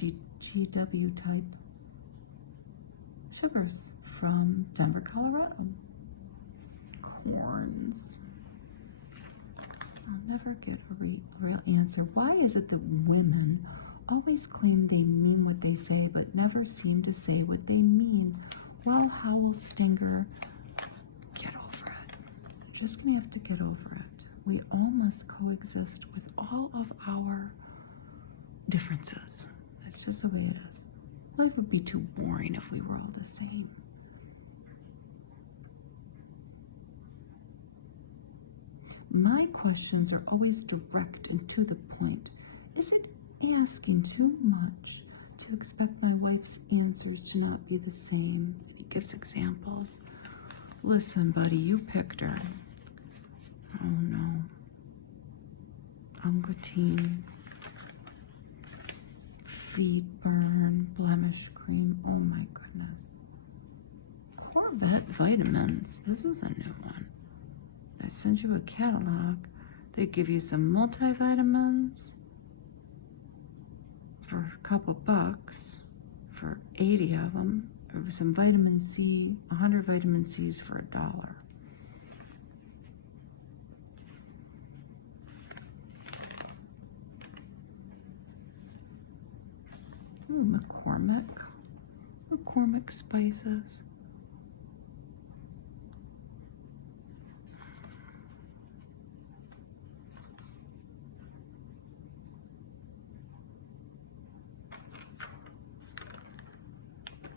the GW type sugars from Denver, Colorado. Corns. I'll never get a real answer. Why is it that women always claim they mean what they say, but never seem to say what they mean? Well, Howell Stinger, get over it. Just gonna have to get over it. We all must coexist with all of our differences. That's just the way it is. Life would be too boring if we were all the same. My questions are always direct and to the point. Is it asking too much to expect my wife's answers to not be the same? He gives examples. Listen, buddy, you picked her. Oh no. Ungotine. Feet burn, blemish cream. Oh my goodness. Corvette vitamins. This is a new one. I sent you a catalog. They give you some multivitamins for a couple bucks for 80 of them. Or some vitamin C, 100 vitamin C's for $1. Ooh, McCormick spices.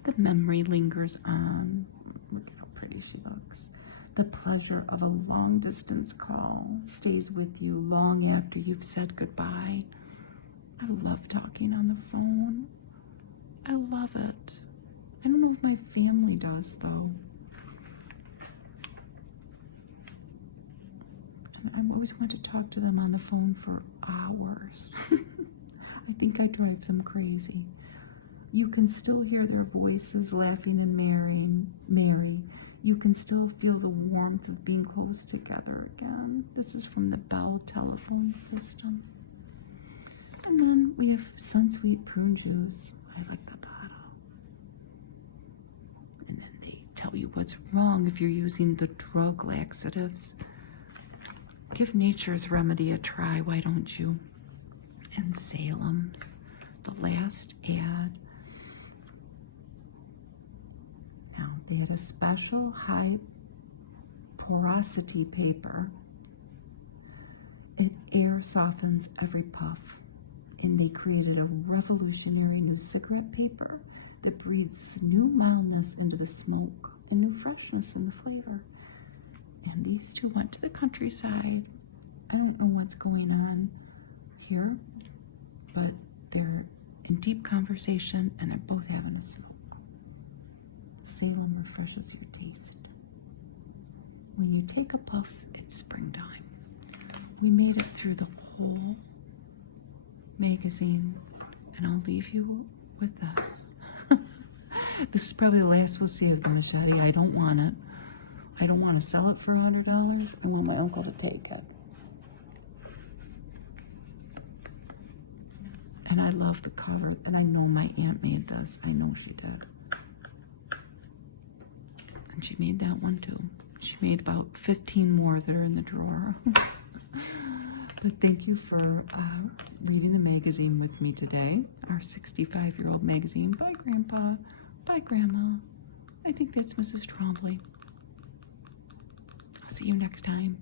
The memory lingers on. Look how pretty she looks. The pleasure of a long-distance call stays with you long after you've said goodbye. I love talking on the phone. I love it. I don't know if my family does, though. And I always want to talk to them on the phone for hours. I think I drive them crazy. You can still hear their voices laughing and merry. You can still feel the warmth of being close together again. This is from the Bell telephone system. And then we have Sunsweet prune juice. I like the bottle. And then they tell you what's wrong if you're using the drug laxatives. Give Nature's Remedy a try, why don't you? And Salem's, the last ad. Now, they had a special high porosity paper. It air softens every puff. And they created a revolutionary new cigarette paper that breathes new mildness into the smoke and new freshness in the flavor. And these two went to the countryside. I don't know what's going on here, but they're in deep conversation and they're both having a smoke. Salem refreshes your taste. When you take a puff, it's springtime. We made it through the whole magazine, and I'll leave you with this. This is probably the last we'll see of the machete. I don't want it. I don't want to sell it for $100. I want my uncle to take it. And I love the cover, and I know my aunt made this. I know she did. And she made that one too. She made about 15 more that are in the drawer. But thank you for reading the magazine with me today. Our 65-year-old magazine by Grandpa, by Grandma. I think that's Mrs. Trombley. I'll see you next time.